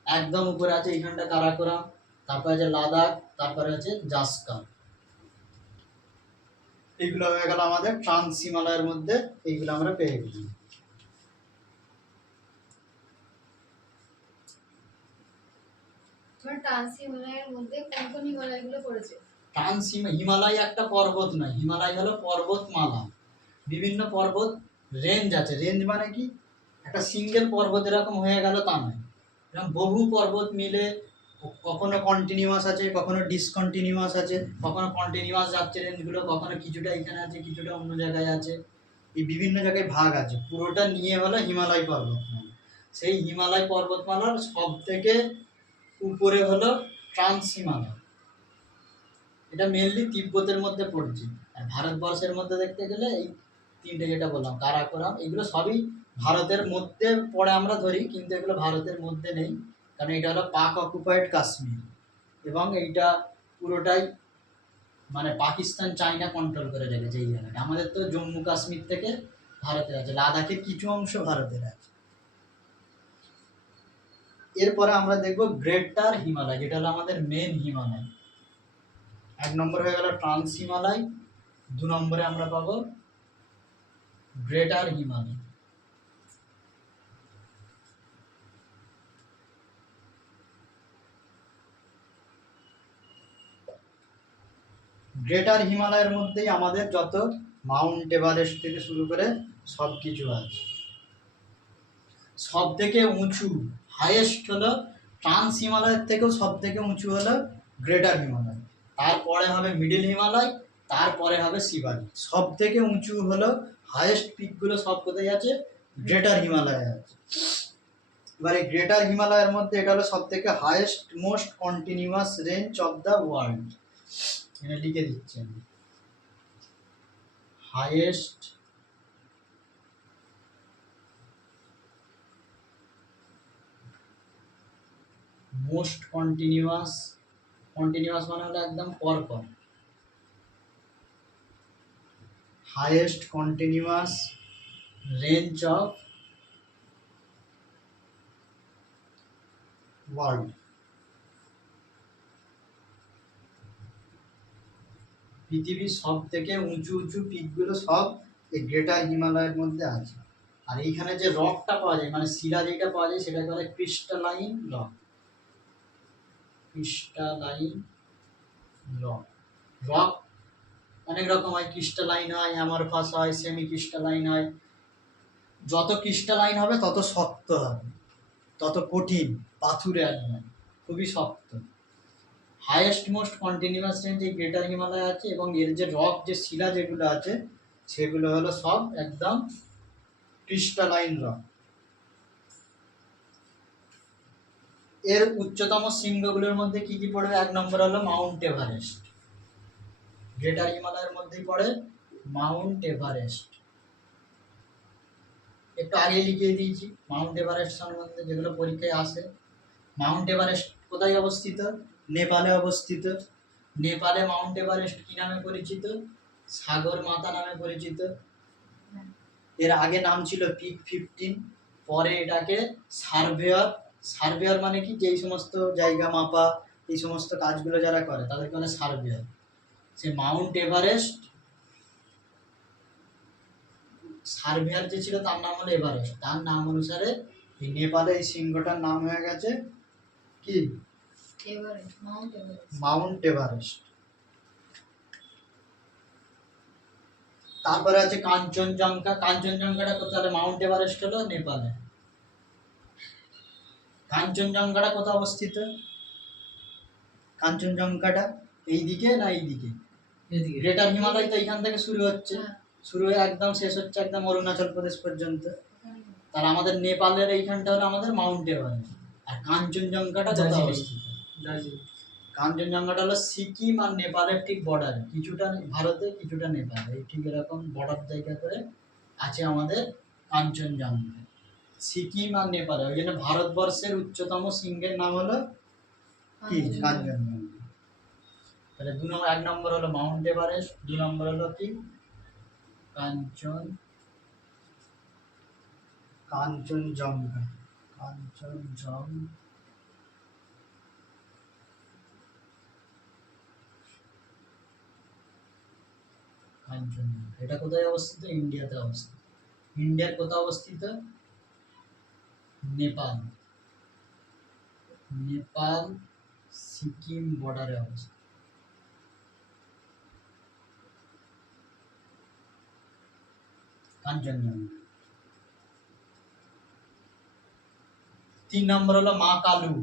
একদম উপরে আছে এইখানটা কারাকোরাম, তারপরে আছে লাদাখ, তারপরে আছে জাসকার। এইগুলো হয়ে গেল আমাদের ট্রান্স হিমালয়ের মধ্যে, এইগুলো আমরা পেয়ে গেছি। মানে ট্রান্স হিমালয়ের মধ্যে কোন কোন হিমালয়গুলো পড়েছে? হিমালয় একটা পর্বত নয়, হিমালয় হলো পর্বতমালা। বিভিন্ন পর্বত রেঞ্জ আছে। রেঞ্জ মানে কি, একটা সিঙ্গেল পর্বত এরকম হয়ে গেল তা নয়, এরকম বহু পর্বত মিলে কখনো কন্টিনিউয়াস আছে, কখনো ডিসকন্টিনিউয়াস আছে, কখনো কন্টিনিউয়াস যাচ্ছে রেঞ্জগুলো, কখনো কিছুটা এখানে আছে, কিছুটা অন্য জায়গায় আছে। এই বিভিন্ন জায়গায় ভাগ আছে, পুরোটা নিয়ে হলো হিমালয় পর্বতমালা। সেই হিমালয় পর্বতমালার সব থেকে উপরে হলো ট্রান্স হিমালয়। এটা মেনলি তিব্বতের মধ্যে পড়ছে। আর ভারতবর্ষের মধ্যে দেখতে গেলে এই তিনটে যেটা বললাম, কারাকোরাম, এগুলো সবই ভারতের মধ্যে পড়ে আমরা ধরি, কিন্তু এগুলো ভারতের মধ্যে নেই, কারণ এটা হলো পাক অকুপাইড কাশ্মীর, এবং এইটা পুরোটাই মানে পাকিস্তান চায়না কন্ট্রোল করে রেখেছে এই জায়গাটা। আমাদের তো জম্মু কাশ্মীর থেকে ভারতের আছে, লাদাখের কিছু অংশ ভারতের আছে। এরপরে আমরা দেখব গ্রেটার হিমালয়, যেটা হলো আমাদের মেন হিমালয়। এক নম্বর হয়ে গেল ট্রান্স হিমালয়, দু নম্বরে আমরা পাবো গ্রেটার হিমালয়। গ্রেটার হিমালয়ের মধ্যেই আমাদের যত মাউন্ট এভারেস্ট থেকে শুরু করে সব কিছু আছে। সব থেকে উঁচু হাইয়েস্ট হলো ট্রান্স হিমালয়ের থেকেও সব থেকে উঁচু হলো গ্রেটার হিমালয়, তারপরে হবে মিডল হিমালয়, তারপরে হবে শিবালিক। সব থেকে উঁচু হলো হাইয়েস্ট পিকগুলো সব কোথায় আছে, গ্রেটার হিমালয়ে আছে। এবার এই গ্রেটার হিমালয়ের মধ্যে এটা হলো সব থেকে highest most continuous range of the world. এখানে লিখে দিচ্ছি আমি, হাইয়েস্ট মোস্ট কন্টিনিউয়াস, কন্টিনিউয়াস মানে হলো একদম পরপর, highest continuous range of world. পৃথিবীর সব থেকে উঁচু উঁচু পিকগুলো সব এই গ্রেটার হিমালয়ের মধ্যে আছে। আর এইখানে যে রকটা পাওয়া যায়, মানে শিলা যেটা পাওয়া যায়, সেটাকে বলে crystalline rock. Crystalline rock, rock অনেক রকম হয়, ক্রিস্টালাইন হয়, অ্যামরফাস হয়, সেমি ক্রিস্টালাইন হয়। যত ক্রিস্টালাইন হবে তত শক্ত হবে, তত কঠিন, পাথুরে একদম, খুবই শক্ত। হাইয়েস্ট মোস্ট কন্টিনিউয়াস রেঞ্জ এই গ্রেটার হিমালয় আছে, এবং এর যে রক, যে শিলা যেগুলো আছে, সেগুলো হলো সব একদম ক্রিস্টালাইন রক। এর উচ্চতম শৃঙ্গগুলোর মধ্যে কি কি পড়বে? এক নম্বর হলো মাউন্ট এভারেস্ট। গ্রেটার হিমালয়ের মধ্যেই পড়ে মাউন্ট এভারেস্ট। একটু আগে লিখিয়ে দিয়েছি মাউন্ট এভারেস্ট সম্বন্ধে, যেগুলো পরীক্ষায় আসে। মাউন্ট এভারেস্ট কোথায় অবস্থিত? নেপালে অবস্থিত। নেপালে মাউন্ট এভারেস্ট কি নামে পরিচিত? সাগর মাথা নামে পরিচিত। এর আগে নাম ছিল পিক 15, পরে এটাকে সার্ভেয়ার, সার্ভেয়ার মানে কি, যেই সমস্ত জায়গা মাপা, এই সমস্ত কাজগুলো যারা করে তাদেরকে বলে সার্ভেয়ার। সে মাউন্ট এভারেস্ট সার্ভেয়ার যে ছিল তার নাম হলো এভারেস্ট, তার নাম অনুসারে এই নেপালে এই শৃঙ্গটার নাম হয়ে গেছে কি, মাউন্ট এভারেস্ট। তারপরে আছে কাঞ্চনজঙ্ঘা। কাঞ্চনজঙ্ঘাটা কোথায়? মাউন্ট এভারেস্ট হলো নেপালে। কাঞ্চনজঙ্ঘাটা কোথায় অবস্থিত? কাঞ্চনজঙ্ঘাটা এই দিকে না এই দিকে? গ্রেটার হিমালয় তো এইখান থেকে শুরু হচ্ছে, শুরু হয়ে একদম শেষ হচ্ছে একদম অরুণাচল প্রদেশ পর্যন্ত। তাহলে আমাদের নেপালের এইখানটা হলো আমাদের মাউন্ট এভারেস্ট। আর কাঞ্চনজঙ্ঘাটা কোথায় অবস্থিত? কাঞ্চনজঙ্ঘাটা হলো সিকিম আর নেপালের ঠিক বর্ডারে, কিছুটা ভারতে কিছুটা নেপালে, এই ঠিক এরকম বর্ডার জায়গা করে আছে আমাদের কাঞ্চনজঙ্ঘা, সিকিম আর নেপালে। ওই জন্য ভারতবর্ষের উচ্চতম শৃঙ্গের নাম হলো কি, কাঞ্চনজঙ্ঘা। তাহলে এক নম্বর হলো মাউন্ট এভারেস্ট, দু নম্বর হলো কি, কাঞ্চনজঙ্ঘা। কাঞ্চনজঙ্ঘা এটা কোথায় অবস্থিত? ইন্ডিয়াতে অবস্থিত। ইন্ডিয়ার কোথায় অবস্থিত? নেপাল। নেপাল সিকিম বর্ডারে অবস্থিত। কাঞ্চনজঙ্ঘা। 3 নম্বর হলো মা কালু,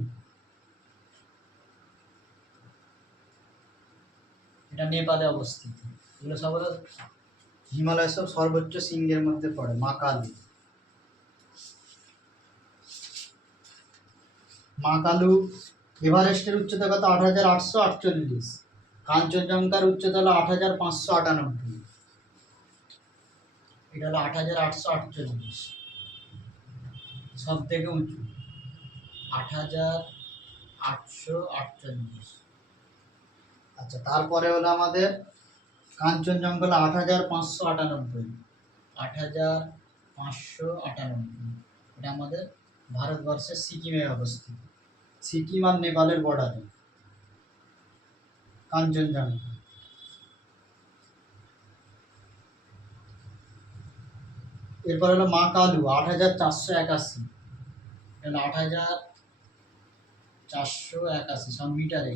এটা নেপালে অবস্থিত। এগুলো সব হলো হিমালয়ের সব সর্বোচ্চ শৃঙ্গের মধ্যে পড়ে মা কালু। মা কালু এভারেস্টের উচ্চতা কত? 8,848। কাঞ্চনজঙ্ঘার উচ্চতা হলো 8,598। এটা হলো 8,848, সব থেকে উঁচু 8,848। আচ্ছা, তারপরে হলো আমাদের কাঞ্চনজঙ্ঘা হলো 8,598। 8,598, এটা আমাদের ভারতবর্ষের সিকিমে অবস্থিত। সিকিম আর নেপালের বর্ডারে কাঞ্চনজঙ্ঘা। এরপর হলো মা কালু 8,481। এটা 8,481, সব মিটারে।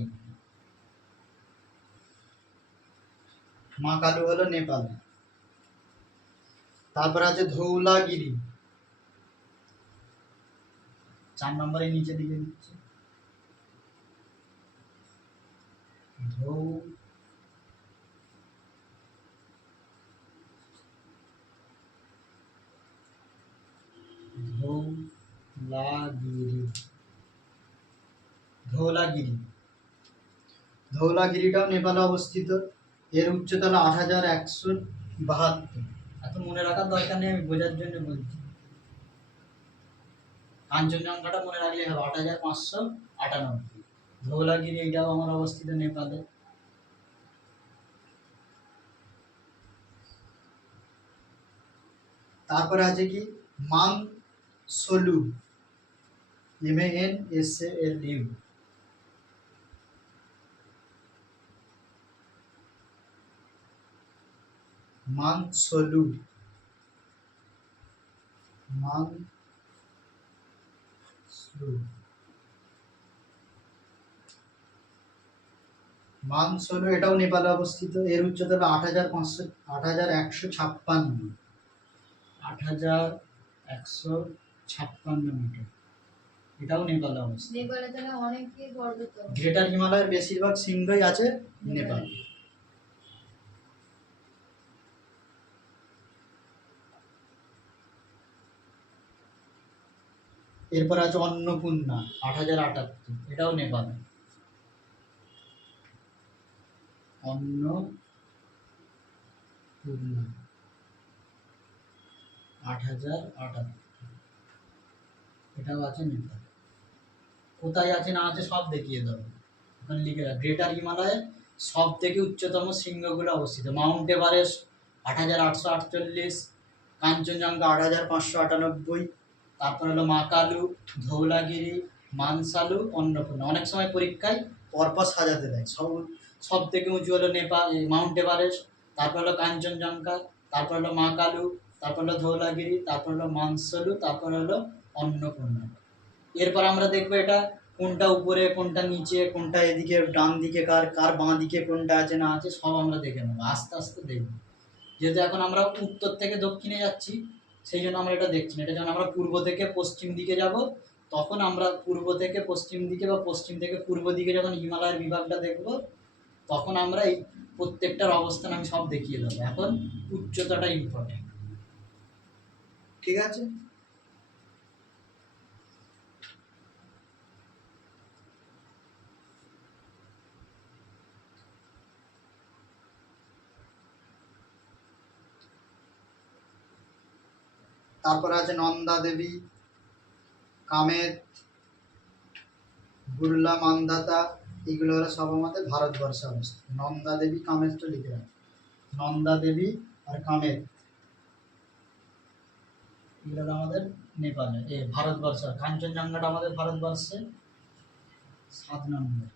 মা কালু হলো নেপালে। তারপরে আছে ধৌলাগিরি, 4 নম্বরে নিচে দিকে দিচ্ছে। ধৌলাগিরি, ধৌলাগিরি, ধৌলাগিরিটাও নেপালে অবস্থিত। এর উচ্চতা হলো 8,172। এত মনে রাখার দরকার নেই, আমি বোঝার জন্য বলছি। কাঞ্চনজঙ্ঘাটা মনে রাখলে হবে 8,598। ধৌলাগিরি এটাও আমার অবস্থিত নেপালে। তারপরে আছে কি মানসলু, MANSALU। মানসলু, মানসলু এটাও নেপালে অবস্থিত। এর উচ্চতা হলো 8,156। 8,156 মিটার, এটাও নেপালে অবস্থিত। নেপালে তাহলে অনেকই পর্বত। গ্রেটার হিমালয়ের বেশিরভাগ শৃঙ্গই আছে নেপালে। এরপর আছে অন্নপূর্ণা 8,078, এটাও নেপালে। অন্নপূর্ণা 8,078, এটাও আছে নেপালে। কোথায় আছে না আছে সব দেখিয়ে দেবো, ওখানে লিখে রাখ। গ্রেটার হিমালয়ে সব থেকে উচ্চতম শৃঙ্গগুলো অবস্থিত। মাউন্ট এভারেস্ট 8,848, কাঞ্চনজঙ্ঘা 8,598, তারপর হলো মা কালু, ধৌলাগিরি, মানসালু, অন্নপূর্ণা। অনেক সময় পরীক্ষায় পরপর সাজাতে দেয়। সব থেকে উঁচু হলো মাউন্ট এভারেস্ট, তারপর হলো কাঞ্চনজঙ্ঘা, তারপর হলো মা কালু, তারপর হলো ধৌলাগিরি, তারপর হলো মানসালু, তারপর হলো অন্নপূর্ণা। এরপর আমরা দেখবো এটা কোনটা উপরে, কোনটা নিচে, কোনটা এদিকে ডান দিকে, কার বাঁ দিকে কোনটা আছে না আছে, সব আমরা দেখে নেবো আস্তে আস্তে দেখবো। যেহেতু এখন আমরা উত্তর থেকে দক্ষিণে যাচ্ছি, সেই জন্য আমরা এটা দেখছি না। এটা যখন আমরা পূর্ব থেকে পশ্চিম দিকে যাব, তখন আমরা পূর্ব থেকে পশ্চিম দিকে বা পশ্চিম থেকে পূর্ব দিকে যখন হিমালয়ের বিভাগটা দেখব, তখন আমরা এই প্রত্যেকটার অবস্থান আমি সব দেখিয়ে দেবো। এখন উচ্চতাটা ইম্পর্টেন্ট, ঠিক আছে? তারপরে আছে নন্দা দেবী, কামেত, বুরলা মান্ধাতা, এগুলো হলো সব আমাদের ভারতবর্ষে অবস্থিত। নন্দা দেবী, কামেতটা লিখে রাখ। নন্দা দেবী আর কামেত, এগুলো হলো আমাদের নেপালে, ভারতবর্ষ। কাঞ্চনজঙ্ঘাটা আমাদের ভারতবর্ষে 7 নম্বর।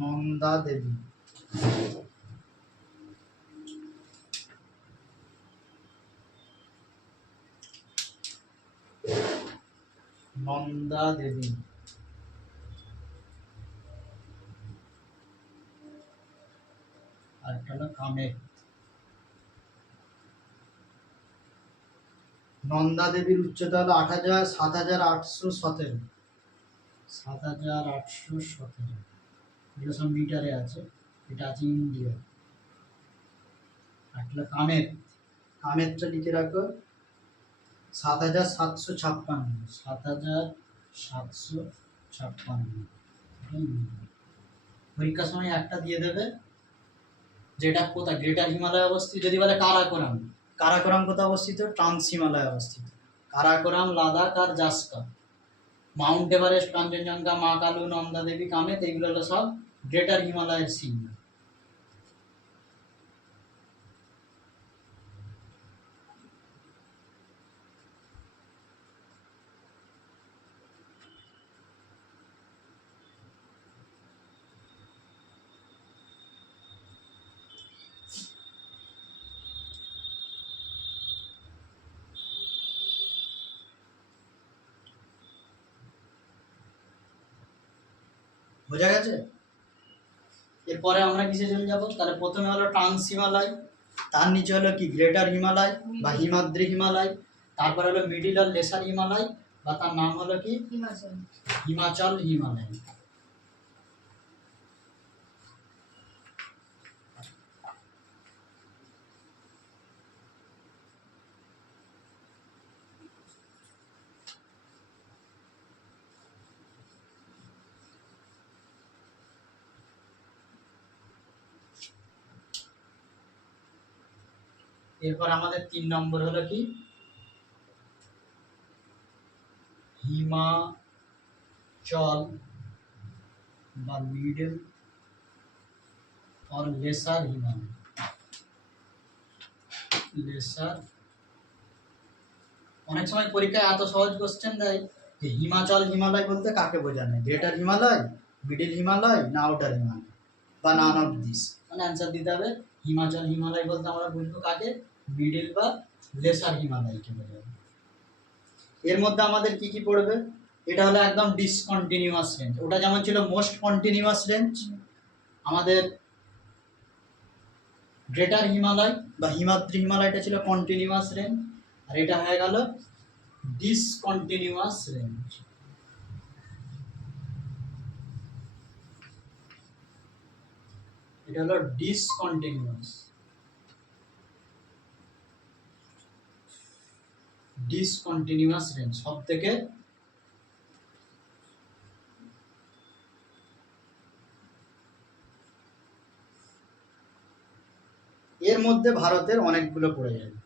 নন্দা দেবী। নন্দা দেবী, আর একটা হলো কামেট। নন্দা দেবীর উচ্চতা হলো 7,817, 7,817, এগুলো সব মিটারে আছে, এটা আছে ইন্ডিয়া। আর হলো কামেট, কামেটটা লিখে রাখো 7,756, 7,756। পরীক্ষার সময় একটা দিয়ে দেবে, যেটা কোথায় গ্রেটার হিমালয় অবস্থিত। যদি বলে কারাকোরাম, কারাকোরাম কোথায় অবস্থিত? ট্রান্স হিমালয় অবস্থিত। কারাকোরাম, লাদাখ আর জাস্কা। মাউন্ট এভারেস্ট, কাঞ্চনজঙ্ঘা, মা কালু, নন্দা দেবী, কামেত, এগুলো হলো সব গ্রেটার হিমালয়ের চিহ্ন। বোঝা গেছে? এরপরে আমরা কিসে চলে যাবো? তাহলে প্রথমে হলো ট্রান্স হিমালয়, তার নিচে হলো কি গ্রেটার হিমালয় বা হিমাদ্রি হিমালয়, তারপরে হলো মিডিল আর লেসার হিমালয়, বা তার নাম হলো কি হিমাচল। হিমাচল হিমালয়। এরপর আমাদের 3 নম্বর হলো কি হিমাচল বা মিডল और लेसर हिमालय। লেসার, অনেক সময় পরীক্ষায় এত সহজ কোশ্চেন দেয় যে হিমাচল হিমালয় বলতে কাকে বোঝানো, গ্রেটার হিমালয়, মিডিল হিমালয় না আউটার হিমালয়, বা নান অফ দিস। মানে অ্যান্সার দিতে হবে হিমাচল হিমালয় বলতে আমরা বুঝবো কাকে, মিডিল বা লেসার হিমালয়কে বোঝাবে। এর মধ্যে আমাদের কি কি পড়বে? এটা হলো একদম ডিসকন্টিনিউয়াস রেঞ্জ। ওটা যেমন ছিল মোস্ট কন্টিনিউয়াস রেঞ্জ, আমাদের গ্রেটার হিমালয় বা হিমাদ্রি হিমালয়টা ছিল কন্টিনিউয়াস রেঞ্জ, আর এটা হয়ে গেল ডিসকন্টিনিউয়াস রেঞ্জ। এটা হলো ডিসকন্টিনিউয়াস, ডিসকন্টিনিউয়াস রেঞ্জ সব থেকে এর মধ্যে ভারতের অনেকগুলো পড়ে যাবে।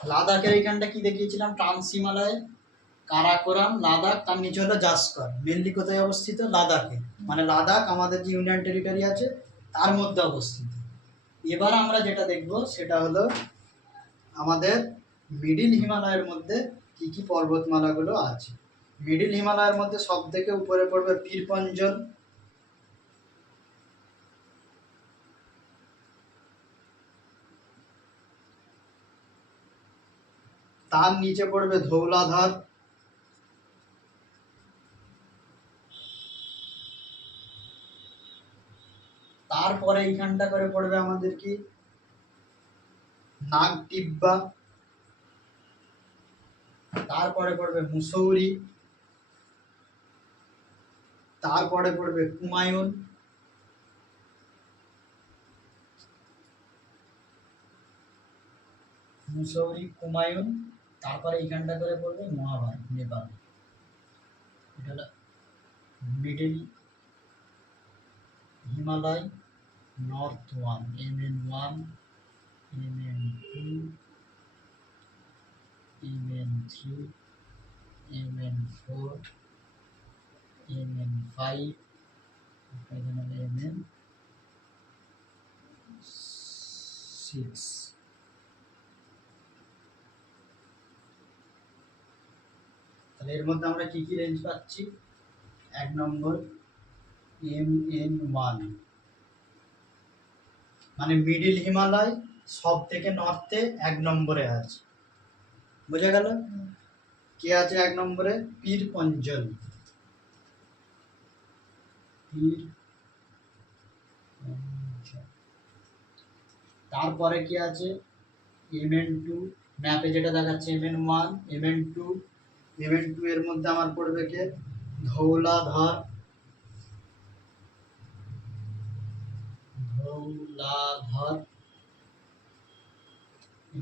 লাদাখের এইখানটা কি দেখিয়েছিলাম, ট্রান্স হিমালয়, কারাকোরাম, লাদাখ, তার নিচে হলো জাস্কর। মেনলি কোথায় অবস্থিত? লাদাখে। মানে লাদাখ আমাদের যে ইউনিয়ন টেরিটরি আছে তার মধ্যে অবস্থিত। এবার আমরা যেটা দেখব সেটা হলো আমাদের মিডিল হিমালয়ের মধ্যে কি কি পর্বতমালাগুলো আছে। মিডিল হিমালয়ের মধ্যে সব থেকে উপরে পড়বে পীরপঞ্জল, তার নিচে পড়বে ধৌলাধর, তারপরে এইখানটা করে পড়বে আমাদের কি নাগটিব্বা, তারপরে পড়বে মুসৌরি, তারপরে পড়বে কুমায়ুন, মুসৌরি, কুমায়ুন, তারপরে এইখানটা করে পড়বে মহাভারত, নেপাল। এটা হলো middle Himalaya, north one, MN1, MN2, MN3, MN4, MN5, এখানে হলো MN6। তাহলে এর মধ্যে আমরা কি কি রেঞ্জ পাচ্ছি? 1 নম্বর MN1 মানে মিডিল হিমালয় সব থেকে নর্থে 1 নম্বরে আছে। বোঝা গেল? কে আছে 1 নম্বরে? পীর পঞ্জল। পীর পঞ্জল। তারপরে কি আছে? MN2, ম্যাপে যেটা দেখাচ্ছে MN1, MN2। MN2 এর মধ্যে আমার পড়বে কে? ধৌলাধর। ধৌলাধর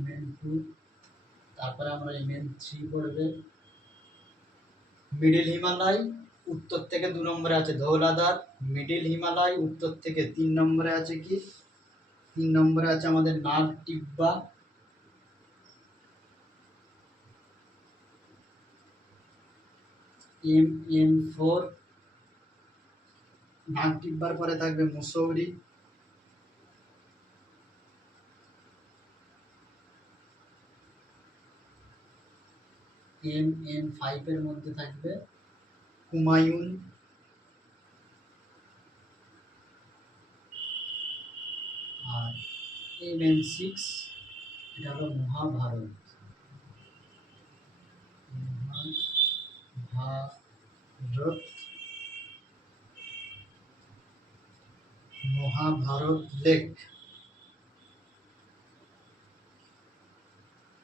MN2। তারপরে আমরা MN3 পড়বে। মিডিল হিমালয় উত্তর থেকে 2 নম্বরে আছে ধৌলাধর। মিডিল হিমালয় উত্তর থেকে 3 নম্বরে আছে কি? 3 নম্বরে আছে আমাদের নাগটিব্বা। MN4। নাগটিব্বার পরে থাকবে মুসৌরি। MN5 এর মধ্যে থাকবে হুমায়ুন। আর MN6 এটা হলো মহাভারত। মহাভারত লেক।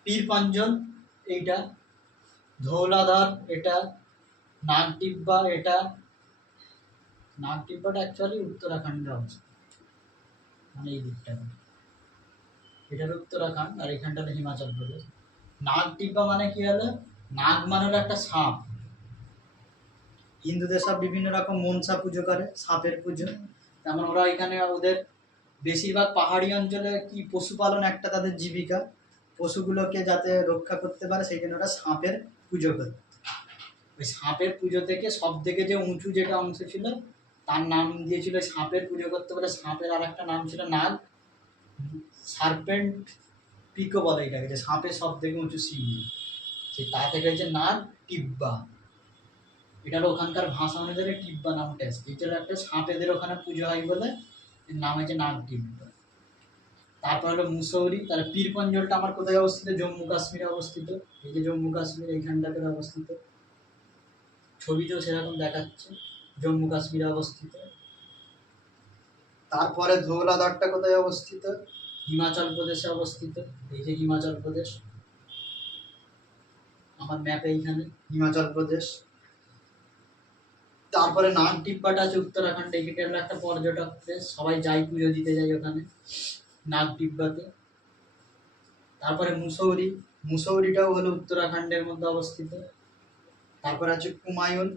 পীর পঞ্জল এইটা, ধৌলাধর এটা, নাগটিব্বা এটা। নাগটিব্বাটা অ্যাকচুয়ালি উত্তরাখণ্ডে অবস্থিত, মানে এই দিকটা। এটার উত্তরাখণ্ড আর এখানটা হলো হিমাচল প্রদেশ। নাগটিব্বা মানে কি হলো? নাগ মানে হলো একটা সাপ। হিন্দুদের সব বিভিন্ন রকম মনসা পুজো করে, সাপের পুজো। তেমন ওরা এখানে ওদের বেশিরভাগ পাহাড়ি অঞ্চলে কি পশুপালন একটা তাদের জীবিকা। পশুগুলোকে যাতে রক্ষা করতে পারে সেই জন্য ওরা সাপের পুজো করে। ওই সাপের পুজো থেকে সব থেকে যে উঁচু যেটা অংশ ছিল তার নাম দিয়েছিল সাপের পুজো করতে পারে। সাপের আর একটা নাম ছিল নাগ, সার্পেন্ট পিকও বলে এটাকে, যে সাপের সব থেকে উঁচু সিংহ। সেই তা থেকে হচ্ছে নাগ টিব্বা। এটা হলো ওখানকার ভাষা অনুযায়ী টিব্বা নামটা এসছে। এটা একটা সাপেদের ওখানে পুজো হয় বলে এর নাম হচ্ছে নাগ টিব্বা। তারপর হলো মুসৌরি। তাহলে পীর পঞ্জলটা আমার কোথায় অবস্থিত? জম্মু কাশ্মীরে অবস্থিত। এই যে জম্মু কাশ্মীর এইখানটাতে অবস্থিত, ছবিতেও সেরকম দেখাচ্ছে, জম্মু কাশ্মীরে অবস্থিত। তারপরে ধৌলাধরটা কোথায় অবস্থিত? হিমাচল প্রদেশে অবস্থিত। এই যে হিমাচল প্রদেশ, আমার ম্যাপে এইখানে হিমাচল প্রদেশ। তারপরে নাগটিব্বাটা আছে উত্তরাখণ্ডে। এটা হলো একটা পর্যটক প্লেস, সবাই যায় পুজো দিতে যায় ওখানে নাগটিব্বাতে। তারপরে মুসৌরি। মুসৌরিটাও হলো উত্তরাখণ্ডের মধ্যে অবস্থিত। তারপরে আছে কুমায়ুন।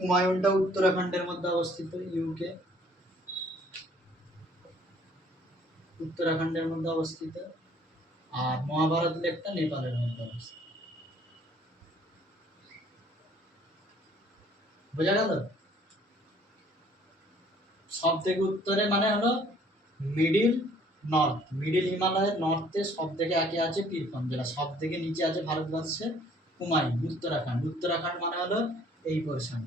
কুমায়ুনটাও উত্তরাখণ্ডের মধ্যে অবস্থিত, ইউকে, উত্তরাখণ্ডের মধ্যে অবস্থিত। আর মহাভারত লেকটা নেপালের মধ্যে অবস্থিত। বোঝা গেল? সব থেকে উত্তরে মানে হলো মিডিল নর্থ। মিডিল হিমালয়ের নর্থে সব থেকে আগে আছে পীর পঞ্জল, সব থেকে নিচে আছে ভারতবর্ষে কুমায়ুন, উত্তরাখণ্ড। উত্তরাখণ্ড মানে হলো এই পোর্শন।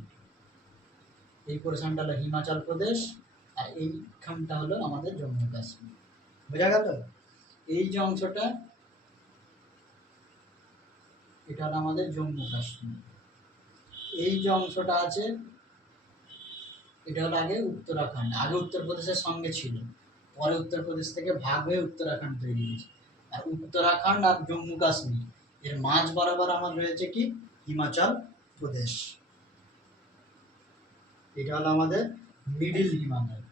এই পোর্শনটা হলো হিমাচল প্রদেশ, আর এইখানটা হলো আমাদের জম্মু কাশ্মীর। বোঝা গেল? এই যে অংশটা, এটা হলো আমাদের জম্মু কাশ্মীর। এই যে অংশটা আছে এটা হলো আগে উত্তরাখণ্ড। আগে উত্তরপ্রদেশের সঙ্গে ছিল, পরে উত্তরপ্রদেশ থেকে ভাগ হয়ে উত্তরাখণ্ড তৈরি হয়েছে। আর উত্তরাখণ্ড আর জম্মু কাশ্মীর এর মাঝ বরাবর আমার রয়েছে কি? হিমাচল প্রদেশ। এটা হলো আমাদের মিডিল হিমালয়।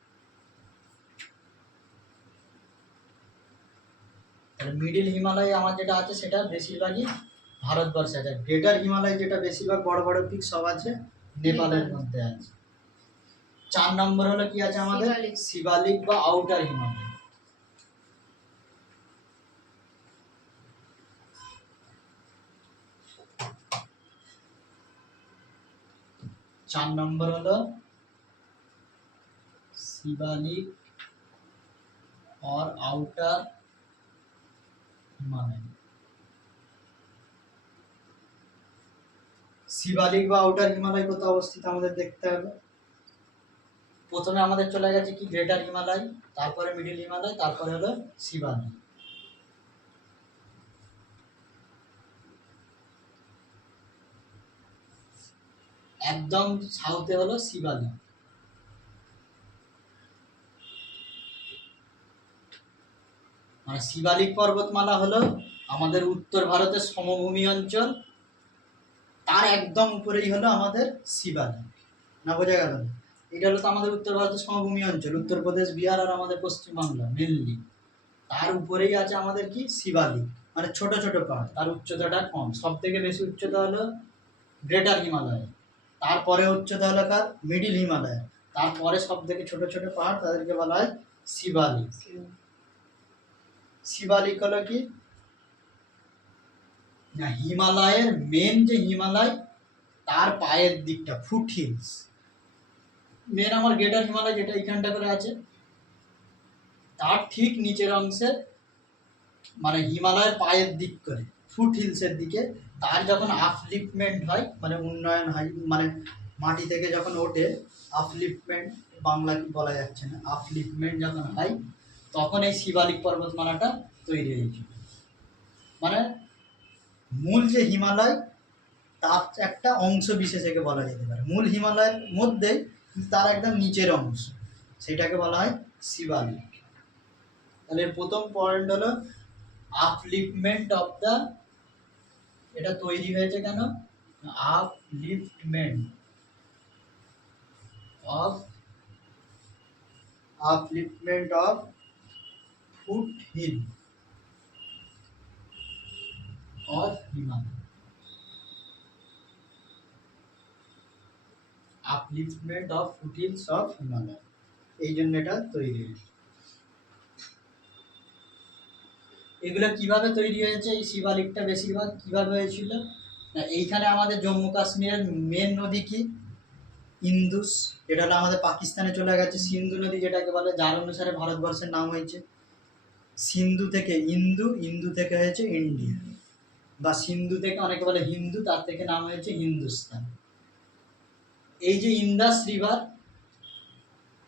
তাহলে মিডিল হিমালয় আমার যেটা আছে সেটা বেশিরভাগই ভারতবর্ষে আছে। গ্রেটার হিমালয় যেটা বেশিরভাগ বড় বড় পিক সব আছে নেপালের মধ্যে আছে। 4 নম্বর হলো কি আছে আমাদের? শিবালিক বা আউটার হিমালয়। 4 নম্বর হলো শিবালিক और आउटर हिमालय। শিবালিক বা আউটার হিমালয় কোথায় অবস্থিত আমাদের দেখতে হবে। প্রথমে আমাদের চলে গেছে কি গ্রেটার হিমালয়, তারপরে মিডিল হিমালয়, তারপরে হলো সিবালিক। একদম সাউথে হলো সিবালিক। মানে শিবালিক পর্বতমালা হলো আমাদের উত্তর ভারতের সমভূমি অঞ্চল, তার একদম উপরেই হলো আমাদের শিবালিক। না বোঝা গেল না? এটা হলো তো আমাদের উত্তর ভারতের সমভূমি অঞ্চল, উত্তরপ্রদেশ, বিহার আর আমাদের পশ্চিমবাংলা মেনলি। তার উপরেই আছে আমাদের কি শিবালিক, মানে ছোট ছোট পাহাড়, তার উচ্চতাটা কম। সব থেকে বেশি উচ্চতা হলো গ্রেটার হিমালয়, তারপরে উচ্চতা হলো কার মিডিল হিমালয়, তারপরে সব থেকে ছোট ছোট পাহাড় তাদেরকে বলা হয় শিবালিক। শিবালিক হলো কি না হিমালয়ের মেন যে হিমালয় তার পায়ের দিকটা ফুট হিলস। মেন আমার গ্রেটার হিমালয় যেটা এইখানটা করে আছে, তার ঠিক নিচের অংশে মানে হিমালয়ের পায়ের দিক করে ফুট হিলসের দিকে তার যখন আপলিফটমেন্ট হয়, মানে উন্নয়ন হয়, মানে মাটি থেকে যখন ওঠে, আপলিফটমেন্ট বাংলা কি বলা যাচ্ছে না, আপলিফটমেন্ট যখন হয় তখন এই শিবালিক পর্বতমালাটা তৈরি হয়েছিল। মানে মূল যে হিমালয় তার একটা অংশ বিশেষ একে বলা যেতে পারে, মূল হিমালয়ের মধ্যেই তার একদম নিচের অংশ, সেটাকে বলা হয় শিবালিক। তাহলে প্রথম পয়েন্ট হলো আপলিফটমেন্ট অফ দ্য, এটা তৈরি হয়েছে কেন, upliftment of upliftment of foot hill of Himalaya, upliftment of foot hills of Himalaya, এই জন্য এটা তৈরি হয়েছে। এগুলো কিভাবে তৈরি হয়েছে, এই শিবালিকটা বেশিরভাগ কিভাবে হয়েছিল না, এইখানে আমাদের জম্মু কাশ্মীরের মেন নদী কি ইন্দুস, এটা হলো আমাদের পাকিস্তানে চলে গেছে সিন্ধু নদী যেটাকে বলে, যার অনুসারে ভারতবর্ষের নাম হয়েছে সিন্ধু থেকে ইন্দু, ইন্দু থেকে হয়েছে ইন্ডিয়া, বা সিন্ধু থেকে অনেকে বলে হিন্দু, তার থেকে নাম হয়েছে হিন্দুস্তান। এই যে ইন্দাস রিভার,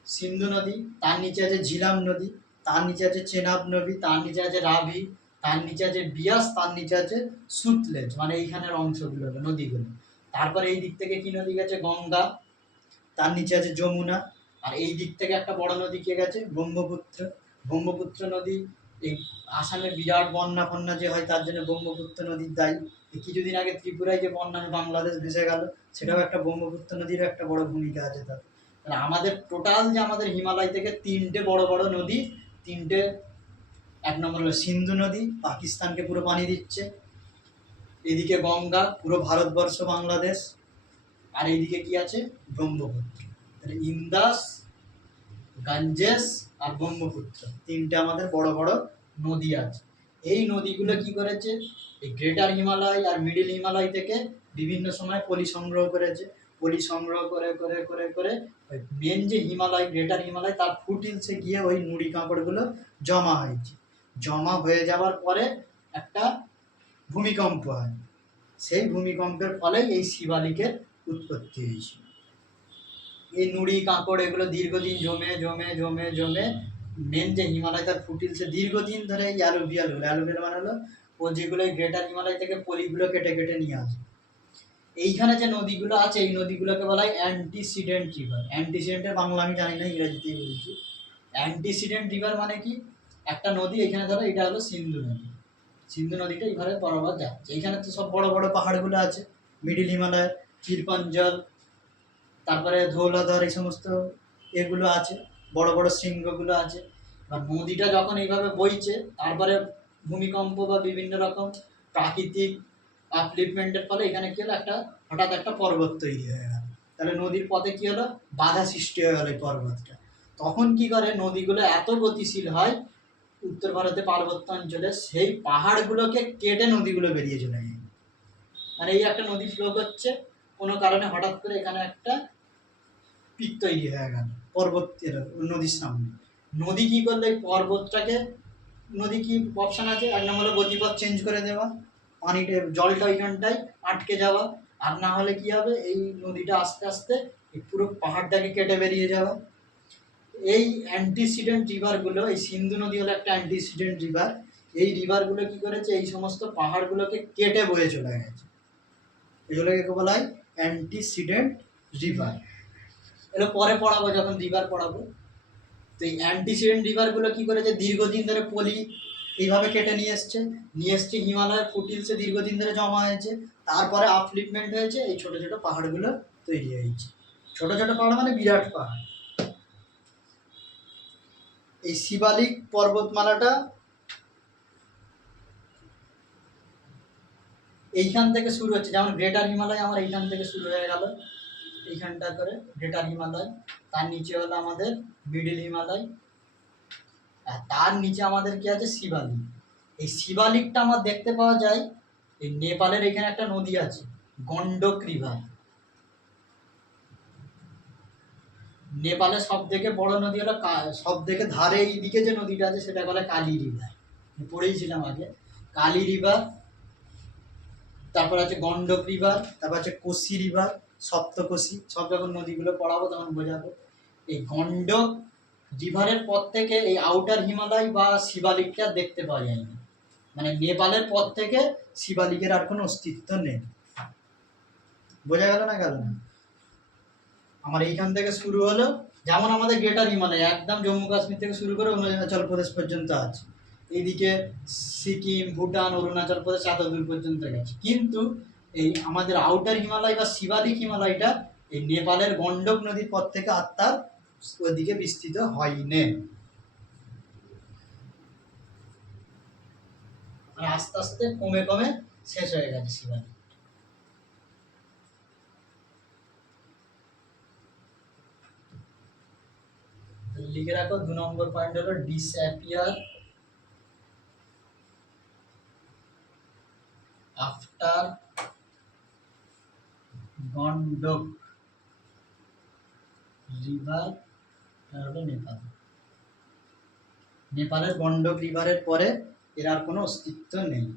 সিন্ধু নদী, তার নিচে আছে ঝিলাম নদী, তার নিচে আছে চেনাব নদী, তার নিচে আছে রাভি, তার নিচে আছে বিয়াস, তার নিচে আছে সুতলেজ, মানে এইখানের অংশগুলো হলো নদীগুলো। তারপরে এই দিক থেকে কি নদী গেছে, গঙ্গা, তার নিচে আছে যমুনা, আর এই দিক থেকে একটা বড় নদী কে গেছে, ব্রহ্মপুত্র। ব্রহ্মপুত্র নদী এই আসামে বিরাট বন্যা ফন্যা যে হয় তার জন্য ব্রহ্মপুত্র নদীর দায়ী। এই কিছুদিন আগে ত্রিপুরায় যে বন্যা বাংলাদেশ ভেসে গেল, সেটাও একটা ব্রহ্মপুত্র নদীরও একটা বড় ভূমিকা আছে তার। তাহলে আমাদের টোটাল যে আমাদের হিমালয় থেকে তিনটে বড় বড় নদী, তিনটে, এক নম্বর হলো সিন্ধু নদী, পাকিস্তানকে পুরো পানি দিচ্ছে, এদিকে গঙ্গা পুরো ভারতবর্ষ বাংলাদেশ, আর এইদিকে কি আছে ব্রহ্মপুত্র। তাহলে ইন্দাস, গঞ্জেস আর ব্রহ্মপুত্র, তিনটে আমাদের বড় বড় নদী আছে। এই নদীগুলো কি করেছে, এই গ্রেটার হিমালয় আর মিডিল হিমালয় থেকে বিভিন্ন সময় পলি সংগ্রহ করেছে, পলি সংগ্রহ করে করে করে করে ওই মেন যে হিমালয় গ্রেটার হিমালয় তার ফুট হিলসে গিয়ে ওই নুড়ি কাঁকড়গুলো জমা হয়েছে। জমা হয়ে যাওয়ার পরে একটা ভূমিকম্প হয়, সেই ভূমিকম্পের ফলেই এই শিবালিকের উৎপত্তি হয়েছিল। এই নুড়ি কাঁকড় এগুলো দীর্ঘদিন জমে জমে জমে জমে মেন যে হিমালয় তার ফুটিলসে দীর্ঘদিন ধরে এই অ্যালুভিয়াল হলো, অ্যালুভিয়াল মানে হলো ও যেগুলো এই গ্রেটার হিমালয় থেকে পলিগুলো কেটে কেটে নিয়ে আসে। এইখানে যে নদীগুলো আছে এই নদীগুলোকে বলা হয় অ্যান্টিসিডেন্ট রিভার। অ্যান্টিসিডেন্টের বাংলা আমি জানি না, ইংরেজিতেই বলছি। অ্যান্টিসিডেন্ট রিভার মানে কি, একটা নদী এখানে ধরো এটা হলো সিন্ধু নদী, সিন্ধু নদীটা এইভাবে বরাবর যাচ্ছে, এইখানে তো সব বড় বড় পাহাড়গুলো আছে, মিডিল হিমালয়, পীরপঞ্জল, তারপরে ধৌলাধর, এই সমস্ত এগুলো আছে, বড় বড় শৃঙ্গগুলো আছে। এবার নদীটা যখন এইভাবে বইছে, তারপরে ভূমিকম্প বা বিভিন্ন রকম প্রাকৃতিক আপলিফমেন্টের ফলে এখানে কি হলো, একটা হঠাৎ একটা পর্বত তৈরি হয়ে গেল। তাহলে নদীর পথে কি হলো, বাধা সৃষ্টি হয়ে গেল এই পর্বতটা। তখন কি করে, নদীগুলো এত গতিশীল হয় উত্তর ভারতে পার্বত্য অঞ্চলে, সেই পাহাড়গুলোকে কেটে নদীগুলো বেরিয়ে চলে যায়। মানে এই একটা নদী ফ্লো করছে, কোনো কারণে হঠাৎ করে এখানে একটা পিক তৈরি হয়ে গেল পর্বতের নদীর সামনে। নদী কি করলে এই পর্বতটাকে, নদী কি অপশান আছে, এক নম্বর হলো গতিপথ চেঞ্জ করে দেওয়া, পানিতে জলটা ওইখানটায় আটকে যাওয়া, আর না হলে কি হবে, এই নদীটা আস্তে আস্তে এই পুরো পাহাড়টাকে কেটে বেরিয়ে যাওয়া। এই অ্যান্টিসিডেন্ট রিভারগুলো, এই সিন্ধু নদী হলো একটা অ্যান্টিসিডেন্ট রিভার, এই রিভারগুলো কি করেছে, এই সমস্ত পাহাড়গুলোকে কেটে বয়ে চলে গেছে, এগুলোকে বলা হয় অ্যান্টিসিডেন্ট রিভার। এগুলো পরে পড়াবো যখন রিভার পড়াবো। তো এই অ্যান্টিসিডেন্ট রিভারগুলো কি করেছে, দীর্ঘদিন ধরে পলি এইভাবে কেটে নিয়ে এসছে হিমালয়ের ফুটিলসে দীর্ঘদিন ধরে জমা হয়েছে, তারপরে আপলিফমেন্ট হয়েছে, এই ছোট ছোট পাহাড়গুলো তৈরি হয়েছে। ছোট ছোট পাহাড় মানে বিরাট পাহাড়। এই শিবালিক পর্বতমালাটা এইখান থেকে শুরু হচ্ছে, যেমন গ্রেটার হিমালয় আমার এইখান থেকে শুরু হয়ে গেল, এইখানটা করে গ্রেটার হিমালয়, তার নিচে হলো আমাদের মিডিল হিমালয়, আর তার নিচে আমাদের কি আছে, শিবালিক। এই শিবালিকটা আমার দেখতে পাওয়া যায় এই নেপালের এখানে একটা নদী আছে, গন্ডক রিভার। নেপালের সব থেকে বড় নদী হলো সব থেকে ধারে এইদিকে যে নদীটা আছে সেটা বলে কালী রিভার, পড়েইছিলাম আগে। কালী রিভার, তারপর আছে গন্ডক রিভার, তারপর আছে কোসি রিভার, সপ্তকোসি, সব যখন নদীগুলো পড়াবো তখন বোঝাবো। এই গন্ডক রিভারের পর থেকে এই আউটার হিমালয় বা শিবালিকটা দেখতে পাওয়া যায় না, মানে নেপালের পর থেকে শিবালিকের আর কোনো অস্তিত্ব নেই। বোঝা গেল না গেল না? আমার এইখান থেকে শুরু হলো, যেমন আমাদের গ্রেটার হিমালয় একদম জম্মু কাশ্মীর থেকে শুরু করে অরুণাচল প্রদেশ পর্যন্ত আছে, এইদিকে সিকিম, ভুটান, অরুণাচল প্রদেশ এত দূর পর্যন্ত গেছে। কিন্তু এই আমাদের আউটার হিমালয় বা শিবালিক হিমালয়টা এই নেপালের গন্ডক নদীর পর থেকে আর তার ওইদিকে বিস্তৃত হয়নি, আর আস্তে আস্তে কমে কমে শেষ হয়ে গেছে শিবালিক। লিখে রাখো 2 নম্বর পয়েন্ট হলো ডিসঅ্যাপিয়ার আফটার গন্ডক রিভার, হলো নেপাল। নেপালের গন্ডক রিভারের পরে এর আর কোনো অস্তিত্ব নেই।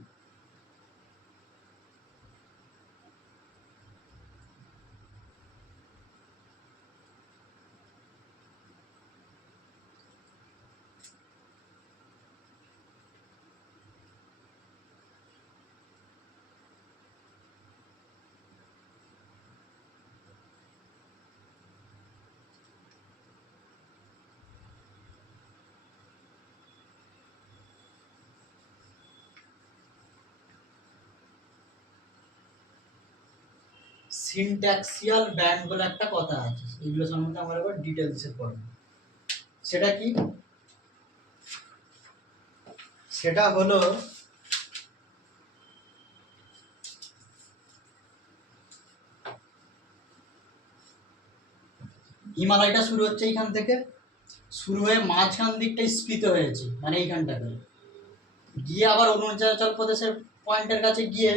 সিনট্যাক্সিয়াল ব্যান্ড বলে একটা কথা আছে, এগুলো সম্বন্ধে আমরা এবার ডিটেলসে পড়ব। সেটা কি? সেটা হলো হিমালয়টা শুরু হচ্ছে এইখান থেকে, শুরু হয়ে মাঝখান দিকটা স্ফীত হয়েছে, মানে এইখানটা করে গিয়ে আবার অরুণাচল প্রদেশের পয়েন্টের কাছে গিয়ে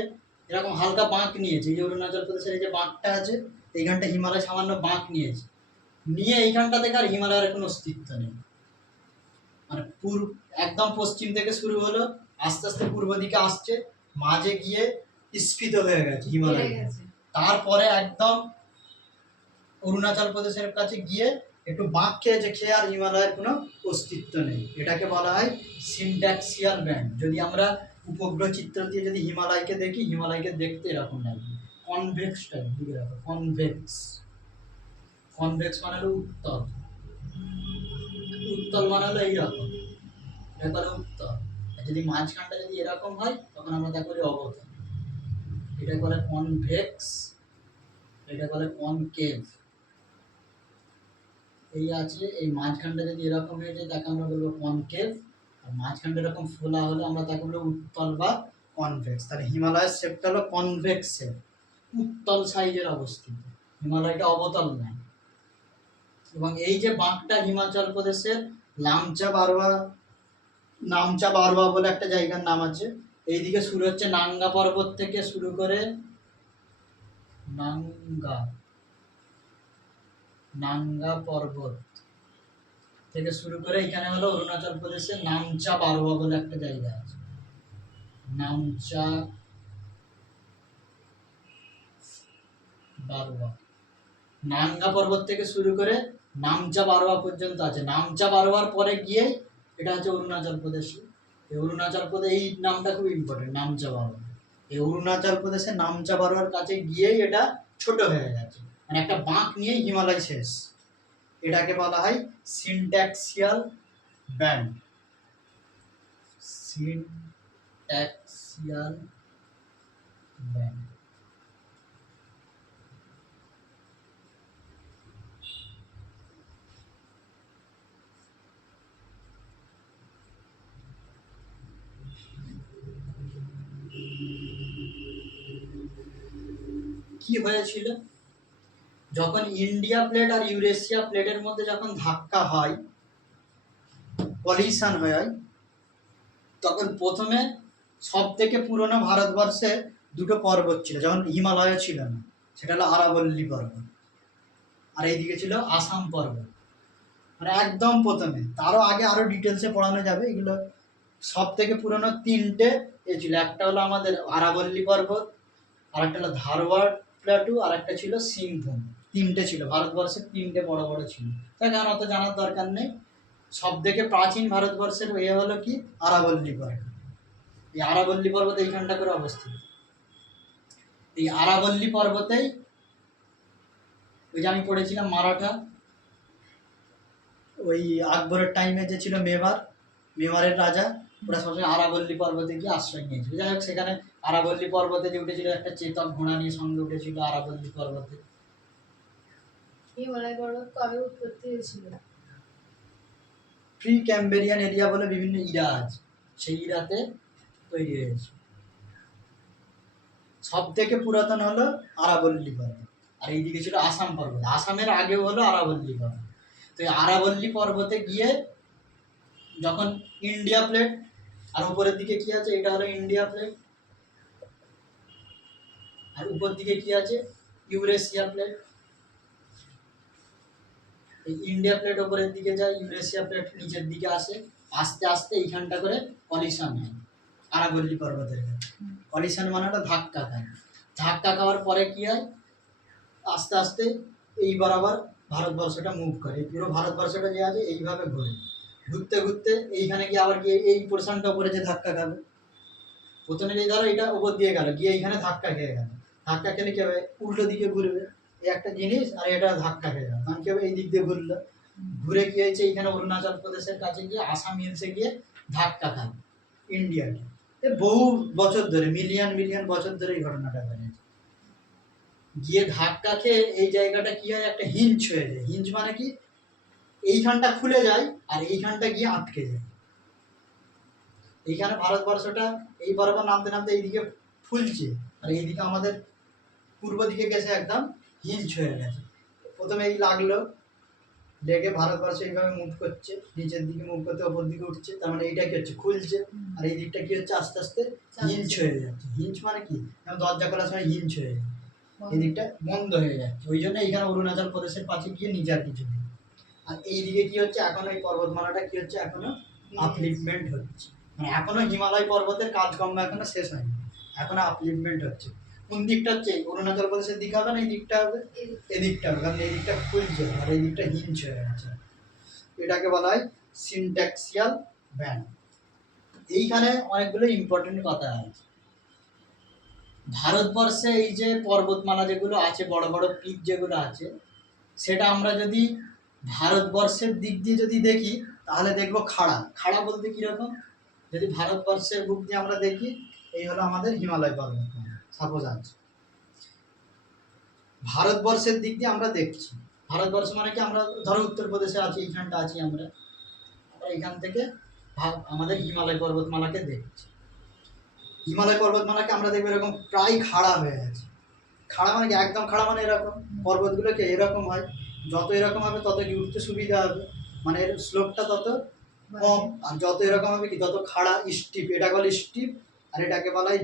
এরকম হালকা বাঁক নিয়েছে, এই যে অরুণাচল প্রদেশের এই যে বাঁকটা আছে, এইখানটা হিমালয় সামান্য বাঁক নিয়েছে, নিয়ে এইখানটা থেকে আর হিমালয়ের কোনো অস্তিত্ব নেই। মানে একদম পশ্চিম থেকে শুরু হলো, আস্তে আস্তে পূর্ব দিকে আসছে, মাঝে গিয়ে স্ফীত হয়ে গেছে হিমালয়, তারপরে একদম অরুণাচল প্রদেশের কাছে গিয়ে একটু বাঁক খেয়েছে, খেয়ে আর হিমালয়ের কোনো অস্তিত্ব নেই। এটাকে বলা হয় সিনট্যাক্সিয়াল ব্যান্ড। যদি আমরা উপগ্রহ চিত্র দিয়ে যদি হিমালয়কে দেখি, হিমালয়কে দেখতে এরকম লাগবে, কনভেক্স টাইপ। বুঝে রাখো, কনভেক্স। কনভেক্স মানে হলো উত্তল, উত্তল মানে হলো এইরকম, এটা বলে উত্তল। আর যদি মাঝখানটা যদি এরকম হয় তখন আমরা তাকে বলি অবতল। এটা বলে কনভেক্স, এটা বলে কনকেভ। এই আছে, এই মাঝখানটা যদি এরকম হয়ে যায় তাকে আমরা বলবো কনকেভ, আর মাঝখানটা এরকম ফোলা হলে আমরা তাকে বলবো উত্তল বা কনভেক্স। তাহলে হিমালয়ের শেপটা হলো কনভেক্স শেপ, উত্তল সাইজের অবস্থিত, হিমালয়টা অবতল নয়। এবং এই যে বাঁকটা হিমাচল প্রদেশের নামচা বারওয়া বলে একটা জায়গার নাম আছে, এইদিকে শুরু হচ্ছে নাঙ্গা পর্বত থেকে শুরু করে নাঙ্গা পর্বত থেকে শুরু করে এখানে হলো অরুণাচল প্রদেশের নামচা বারওয়া বলে একটা জায়গা আছে, নামচা বারওয়া। নাঙ্গা পর্বত থেকে শুরু করে নামচা বারোয়া পর্যন্ত আছে। নামচা বারোয়ার পরে গিয়ে এটা হচ্ছে অরুণাচল প্রদেশ। এই অরুণাচল প্রদেশ, এই নামটা খুব ইম্পর্টেন্ট, নামচা বারোয়া। এই অরুণাচল প্রদেশের নামচা বারোয়ার কাছে গিয়েই এটা ছোট হয়ে গেছে, মানে একটা বাঁক নিয়েই হিমালয় শেষ। এটাকে বলা হয় সিনট্যাক্সিয়াল ব্যান্ড। সিনট্যাক্সিয়াল ব্যান্ড। কি হয়েছিল, যখন ইন্ডিয়া প্লেট আর ইউরেশিয়া প্লেটের মধ্যে যখন ধাক্কা হয়, কলিশন হয়, তখন প্রথমে সব থেকে পুরনো ভারতবর্ষে দুটো পর্বত ছিল, যেমন হিমালয় ছিল না, সেটা হলো আরাবল্লী পর্বত, আর এইদিকে ছিল আসাম পর্বত। মানে একদম প্রথমে, তারও আগে আরো ডিটেলসে পড়ানো যাবে। এগুলো সব থেকে পুরনো তিনটে এ ছিল, একটা হলো আমাদের আরাবল্লী পর্বত, আর একটা হলো ধারওয়াড় প্লাটু, আর একটা ছিল সিংভূম। তিনটে ছিল ভারতবর্ষের, তিনটে বড় বড় ছিল। তাই কারণ অত জানার দরকার নেই। সব থেকে প্রাচীন ভারতবর্ষের এ হলো কি আরাবল্লী পর্বত। এই আরাবল্লী পর্বত এইখানটা করে অবস্থিত। এই আরাবল্লী পর্বতেই ওই যে আমি পড়েছিলাম মারাঠা, ওই আকবরের টাইমে যে ছিল মেবারের রাজা, ওরা সবসময় আরাবল্লী পর্বতে গিয়ে আশ্রয় নিয়েছিল। যাই হোক, সেখানে আরাবল্লী পর্বতে যে উঠেছিল, একটা চেতক ঘোড়া নিয়ে সঙ্গে উঠেছিল আরাবল্লী পর্বতে। হিমালয় পর্বত কবে উৎপত্তি হয়েছিল? প্রি ক্যাম্বেরিয়ান এরিয়া বলে বিভিন্ন ইরা আছে, সেই ইরাতে তৈরি হয়েছে। সব থেকে পুরাতন হলো আরাবল্লী পর্বত, আর এইদিকে ছিল আসাম পর্বত। আসামের আগেও হলো আরাবল্লী পর্বত। তো এই আরাবল্লী পর্বতে গিয়ে যখন ইন্ডিয়া প্লেট, আর উপরের দিকে কি আছে, এটা হলো ইন্ডিয়া প্লেট, আর উপর দিকে কি আছে, ইউরেশিয়া প্লেট। এই ইন্ডিয়া প্লেট উপরের দিকে যায়, ইউরেশিয়া প্লেট নিচের দিকে আসে, আস্তে আস্তে এইখানটা করে কলিশন হয় আরাবল্লী পর্বতের কাছে। কলিশন মানে একটা ধাক্কা খায়। ধাক্কা খাওয়ার পরে কি হয়, আস্তে আস্তে এই বরাবর ভারতবর্ষটা মুভ করে। এই পুরো ভারতবর্ষটা যে আছে এইভাবে ঘুরে, ঘুরতে ঘুরতে এইখানে গিয়ে আবার গিয়ে এই পোর্শনটা উপরে যে ধাক্কা খাবে, প্রথমে যে ধরো এটা উপর দিয়ে গেল, গিয়ে এইখানে ধাক্কা খেয়ে গেল। ধাক্কা খেলে কি হবে, উল্টো দিকে ঘুরবে এই একটা জিনিস, আর এটা ধাক্কা খেয়ে গেল, কারণ কি হবে, এই দিক দিয়ে ঘুরলো, ঘুরে কি হয়েছে, এইখানে অরুণাচল প্রদেশের কাছে গিয়ে আসাম হিলসে গিয়ে ধাক্কা খায় ইন্ডিয়াকে। বহু বছর ধরে, মিলিয়ন মিলিয়ন বছর ধরে এই ঘটনাটা ঘটেছে। গিয়ে ধাক্কা খেয়ে এই জায়গাটা কি হয়, একটা হিঞ্চ হয়ে যায়। হিঞ্চ মানে কি, এইখানটা খুলে যায় আর এইখানটা গিয়ে আটকে যায়। এইখানে ভারতবর্ষটা এই বরাবর নামতে নামতে এইদিকে ফুলছে, আর এইদিকে আমাদের পূর্ব দিকে গেছে, একদম হিঞ্চ হয়ে গেছে। প্রথমে এই লাগলো, লেগে ভারতবর্ষ এইভাবে মুভ করছে, নিচের দিকে মুভ করতে ওপর দিকে উঠছে, তার মানে এইটা কি হচ্ছে, খুলছে, আর এই দিকটা কি হচ্ছে, আস্তে আস্তে হিঞ্চ হয়ে যাচ্ছে। হিঞ্চ মানে কি, দরজা খোলার সময় হিঞ্চ হয়ে যায়, এই দিকটা বন্ধ হয়ে যাচ্ছে। ওই জন্য এইখানে অরুণাচল প্রদেশের পাশে গিয়ে নিচে আর কিছু নেই। আর এই দিকে কি হচ্ছে, এখনো এই পর্বতমালাটা কি হচ্ছে, এখনো আপলিফমেন্ট হচ্ছে, মানে এখনো হিমালয় পর্বতের কাজকর্ম এখনো শেষ হয়নি, এখনো আপলিফমেন্ট হচ্ছে। কোন দিকটা হচ্ছে, অরুণাচল প্রদেশের দিকে হবে না, এই দিকটা হবে, এদিকটা হবে, কারণ এই দিকটা খুলছে আর এই দিকটা হিঞ্চ হয়ে গেছে। এটাকে বলা হয় সিনট্যাক্সিয়াল ব্যান্ড। এইখানে অনেকগুলো ইম্পর্টেন্ট কথা আছে। ভারতবর্ষে এই যে পর্বতমালা যেগুলো আছে, বড় বড় পিক যেগুলো আছে, সেটা আমরা যদি ভারতবর্ষের দিক দিয়ে যদি দেখি, তাহলে দেখবো খাড়া। খাড়া বলতে কীরকম, যদি ভারতবর্ষের বুক দিয়ে আমরা দেখি, এই হলো আমাদের হিমালয় পর্বতমালা সাপোজ আছে। ভারতবর্ষের দিক দিয়ে আমরা দেখছি, ভারতবর্ষ মানে কি, আমরা ধরো উত্তরপ্রদেশে আছি, এইখানটা আছি আমরা, এখান থেকে আমাদের হিমালয় পর্বতমালাকে দেখছি। হিমালয় পর্বতমালাকে আমরা দেখবো এরকম প্রায় খাড়া হয়ে আছে। খাড়া মানে কি, একদম খাড়া মানে এরকম, পর্বতগুলোকে এরকম হয়, যত এরকম হবে তত কি উঠতে সুবিধা হবে, মানে এর স্লোপটা তত কম, আর যত এরকম হবে কি তত খাড়া, স্টিপ। এটা বলে স্টিপ, আর এটাকে বলা হয়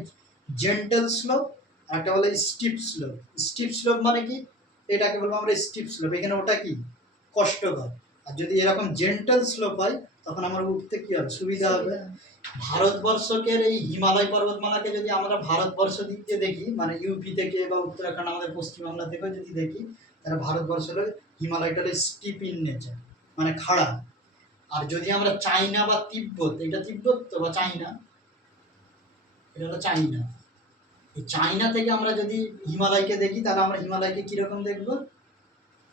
জেন্টেল স্লোপ, আর একটা বলে স্টিপ স্লোপ। স্টিপ স্লোপ মানে কি, এটাকে বলবো আমরা স্টিপ স্লোপ, এখানে ওটা কি কষ্টকর। আর যদি এরকম জেন্টেল স্লোপ হয়, তখন আমার উঠতে কি হবে, সুবিধা হবে। ভারতবর্ষকের এই হিমালয় পর্বতমালাকে যদি আমরা ভারতবর্ষ দিক দিয়ে দেখি, মানে ইউপি থেকে বা উত্তরাখণ্ড, আমাদের পশ্চিমবাংলা থেকেও যদি দেখি, তাহলে ভারতবর্ষ হলো হিমালয়টা হলো স্টিপ ইন নেচার, মানে খাড়া। আর যদি আমরা চাইনা বা তিব্বত, এটা তিব্বত তো বা চাইনা, এটা হলো চাইনা, এই চাইনা থেকে আমরা যদি হিমালয়কে দেখি তাহলে আমরা হিমালয়কে কিরকম দেখব,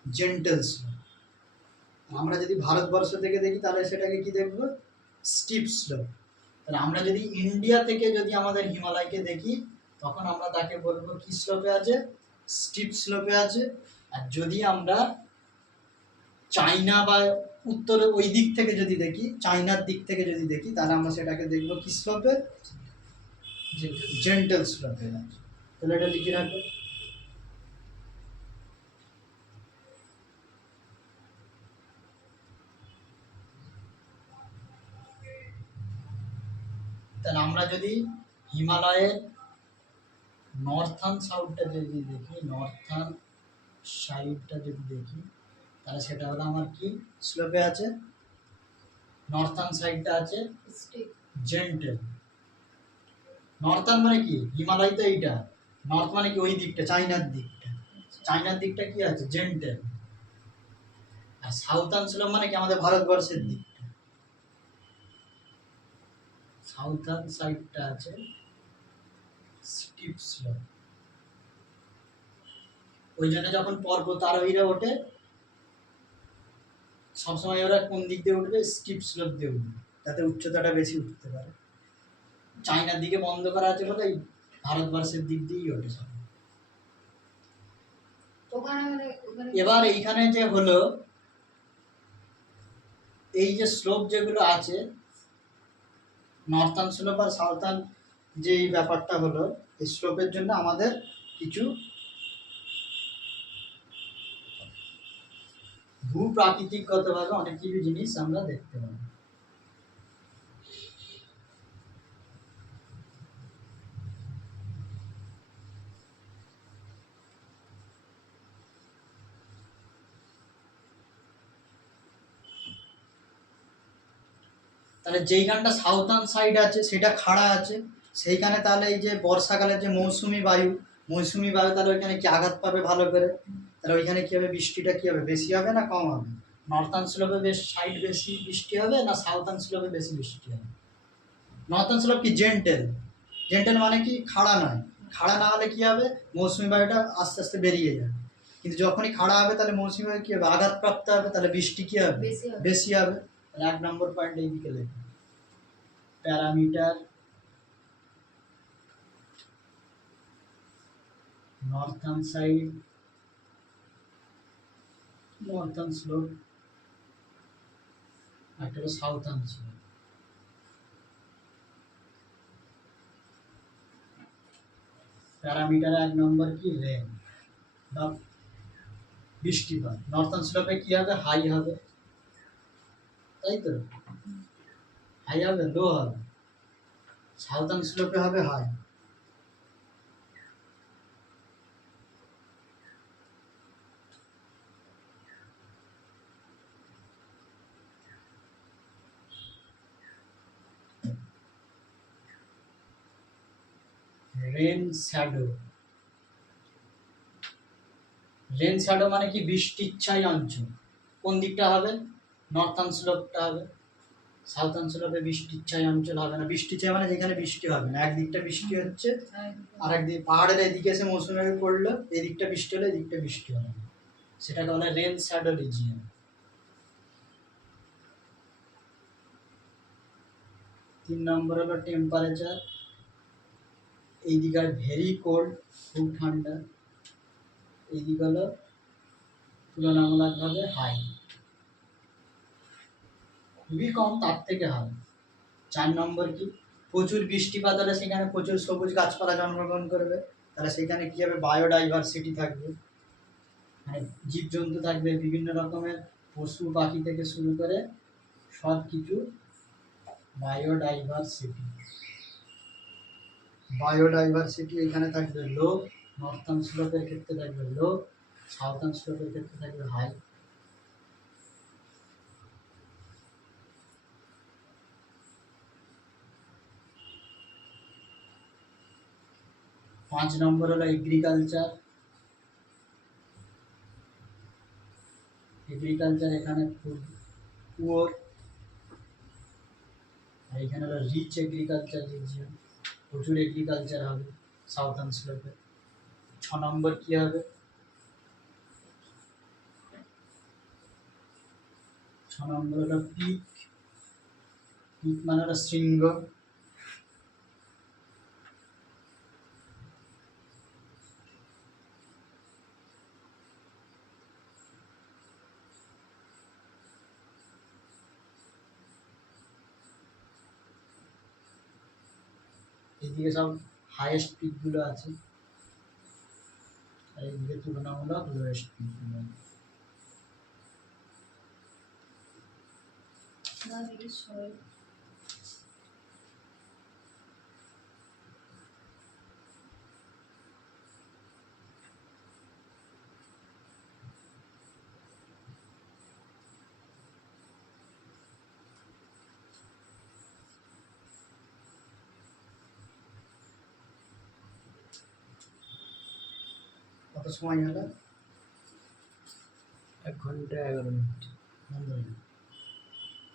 জেন্টেল স্লোপ। আমরা যদি ভারতবর্ষ থেকে দেখি তাহলে সেটাকে কি দেখব, স্টিপ স্লোপ। তাহলে আমরা যদি ইন্ডিয়া থেকে যদি আমাদের হিমালয়কে দেখি তখন আমরা তাকে বলবো কি স্লোপে আছে, স্টিপ স্লোপে আছে। আর যদি আমরা চাইনা বা উত্তরে ওই দিক থেকে যদি দেখি, চাইনার দিক থেকে যদি দেখি তাহলে আমরা সেটাকে দেখবো কি স্লোপে, জেন্টেল স্লোপে আছে। তাহলে এটা লিখে রাখবে। তাহলে আমরা যদি হিমালয়ের নর্থার্ন সাউথটা যদি দেখি, নর্থার্ন সাইডটা যদি দেখি তাহলে সেটা হলো আমার কি স্লোপে আছে, নর্থার্ন সাইডটা আছে স্টিপ। জেন্টেল। নর্থার্ন মানে কি, হিমালয় তো এইটা, নর্থ মানে কি ওই দিকটা, চাইনার দিকটা, চাইনার দিকটা কি আছে, জেন্টেল। আর সাউথার্ন স্লোপ মানে কি আমাদের ভারতবর্ষের দিকটা, সাউথার্ন সাইডটা আছে স্টিপ স্লোপ। ওই জন্য যখন পর্বত আরোহীরা ওঠে সবসময় ওরা কোন দিক দিয়ে উঠবে, স্টিপ স্লোপ দিয়ে উঠবে, যাতে উচ্চতাটা বেশি উঠতে পারে। চাইনার দিকে বন্ধ করা আছে বলে এই ভারতবর্ষের দিক দিয়েই ওঠে সব। এবার এইখানে যে হলো এই যে স্লোপ যেগুলো আছে, নর্থার্ন স্লোপ আর সাউথার্ন, যে এই ব্যাপারটা হলো, এই স্লোপের জন্য আমাদের কিছু ভূপ্রাকৃতিকগতভাবে অনেক কিছু জিনিস আমরা দেখতে পাবো। তাহলে যেইখানটা সাউথার্ন সাইড আছে সেটা খাড়া আছে, সেইখানে তাহলে এই যে বর্ষাকালে যে মৌসুমি বায়ু, তাহলে ওইখানে কি আঘাত পাবে ভালো করে, তাহলে ওইখানে কি হবে, বৃষ্টিটা কি হবে, বেশি হবে না কম হবে? নর্থার্ন স্লোপে সাইড বেশি বৃষ্টি হবে না সাউথার্ন স্লোপে বেশি বৃষ্টি হবে? নর্থার্ন স্লোপ কি জেন্টেল, জেন্টেল মানে কি খাড়া নয়, খাড়া না হলে কি হবে, মৌসুমি বায়ুটা আস্তে আস্তে বেরিয়ে যাবে। কিন্তু যখনই খাড়া হবে তাহলে মৌসুমি বায়ু কি হবে, আঘাতপ্রাপ্ত হবে, তাহলে বৃষ্টি কি হবে, বেশি হবে। তাহলে 1 নম্বর পয়েন্ট এইদিকে লেখো, parameter northern side, northern slope, একটা হলো southern slope। প্যারামিটার 1 নম্বর কি, রেন বা বৃষ্টিপাত। নর্থার্ন স্লোপে কি হবে, হাই হবে, তাই তো, হাই হবে, লো হবে। সাউথার্ন স্লোপে হবে high. Rain shadow, rain shadow মানে কি বৃষ্টিচ্ছায় অঞ্চল। কোন দিকটা হবে, নর্থার্ন স্লোপটা হবে। সাউথার্ন স্লোপে বৃষ্টিচ্ছায় অঞ্চল হবে না, বৃষ্টিচ্ছায় মানে যেখানে বৃষ্টি হবে না, একদিকটা বৃষ্টি হচ্ছে আর একদিক পাহাড়ের এদিকে এসে মৌসুমি বায়ু পড়লো, এদিকটা বৃষ্টি হলো এদিকটা বৃষ্টি হলো না, সেটাকে বলে রেন শ্যাডো রিজিয়ন। 3 নম্বর হলো টেম্পারেচার, এইদিকে ভেরি কোল্ড, খুব ঠান্ডা, এইদিকে হলো তুলনামূলকভাবে হাই, খুবই কম তার থেকে হাই। 4 নম্বর কি, প্রচুর বৃষ্টিপাত হলে সেখানে প্রচুর সবুজ গাছপালা জন্মগ্রহণ করবে, তাহলে সেখানে কি হবে, বায়োডাইভার্সিটি থাকবে, মানে জীবজন্তু থাকবে, বিভিন্ন রকমের পশু পাখি থেকে শুরু করে সব কিছু, বায়োডাইভার্সিটি। বায়োডাইভার্সিটি এখানে থাকবে লো, নর্থার্ন স্লোপের ক্ষেত্রে থাকবে লো, সাউথার্ন স্লোপের ক্ষেত্রে থাকবে হাই। পাঁচ নম্বর হলো এগ্রিকালচার, এগ্রিকালচার এখানে খুব পুয়ার, আর এখানে হলো রিচ এগ্রিকালচার রিজিয়ন, প্রচুর এগ্রিকালচার হবে সাউথার্ন স্লোপে। 6 নম্বর কি হবে? 6 নম্বর হলো পিক। পিক মানে হলো শৃঙ্গ। এদিকে সব হাইয়েস্ট পিকগুলো আছে, আর এদিকে তুলনামূলক লোয়েস্ট পিকগুলো আছে। না দেখি সবাই কত সময় হলো? 1 ঘন্টা 11 মিনিট। বন্ধ হয়ে গেল।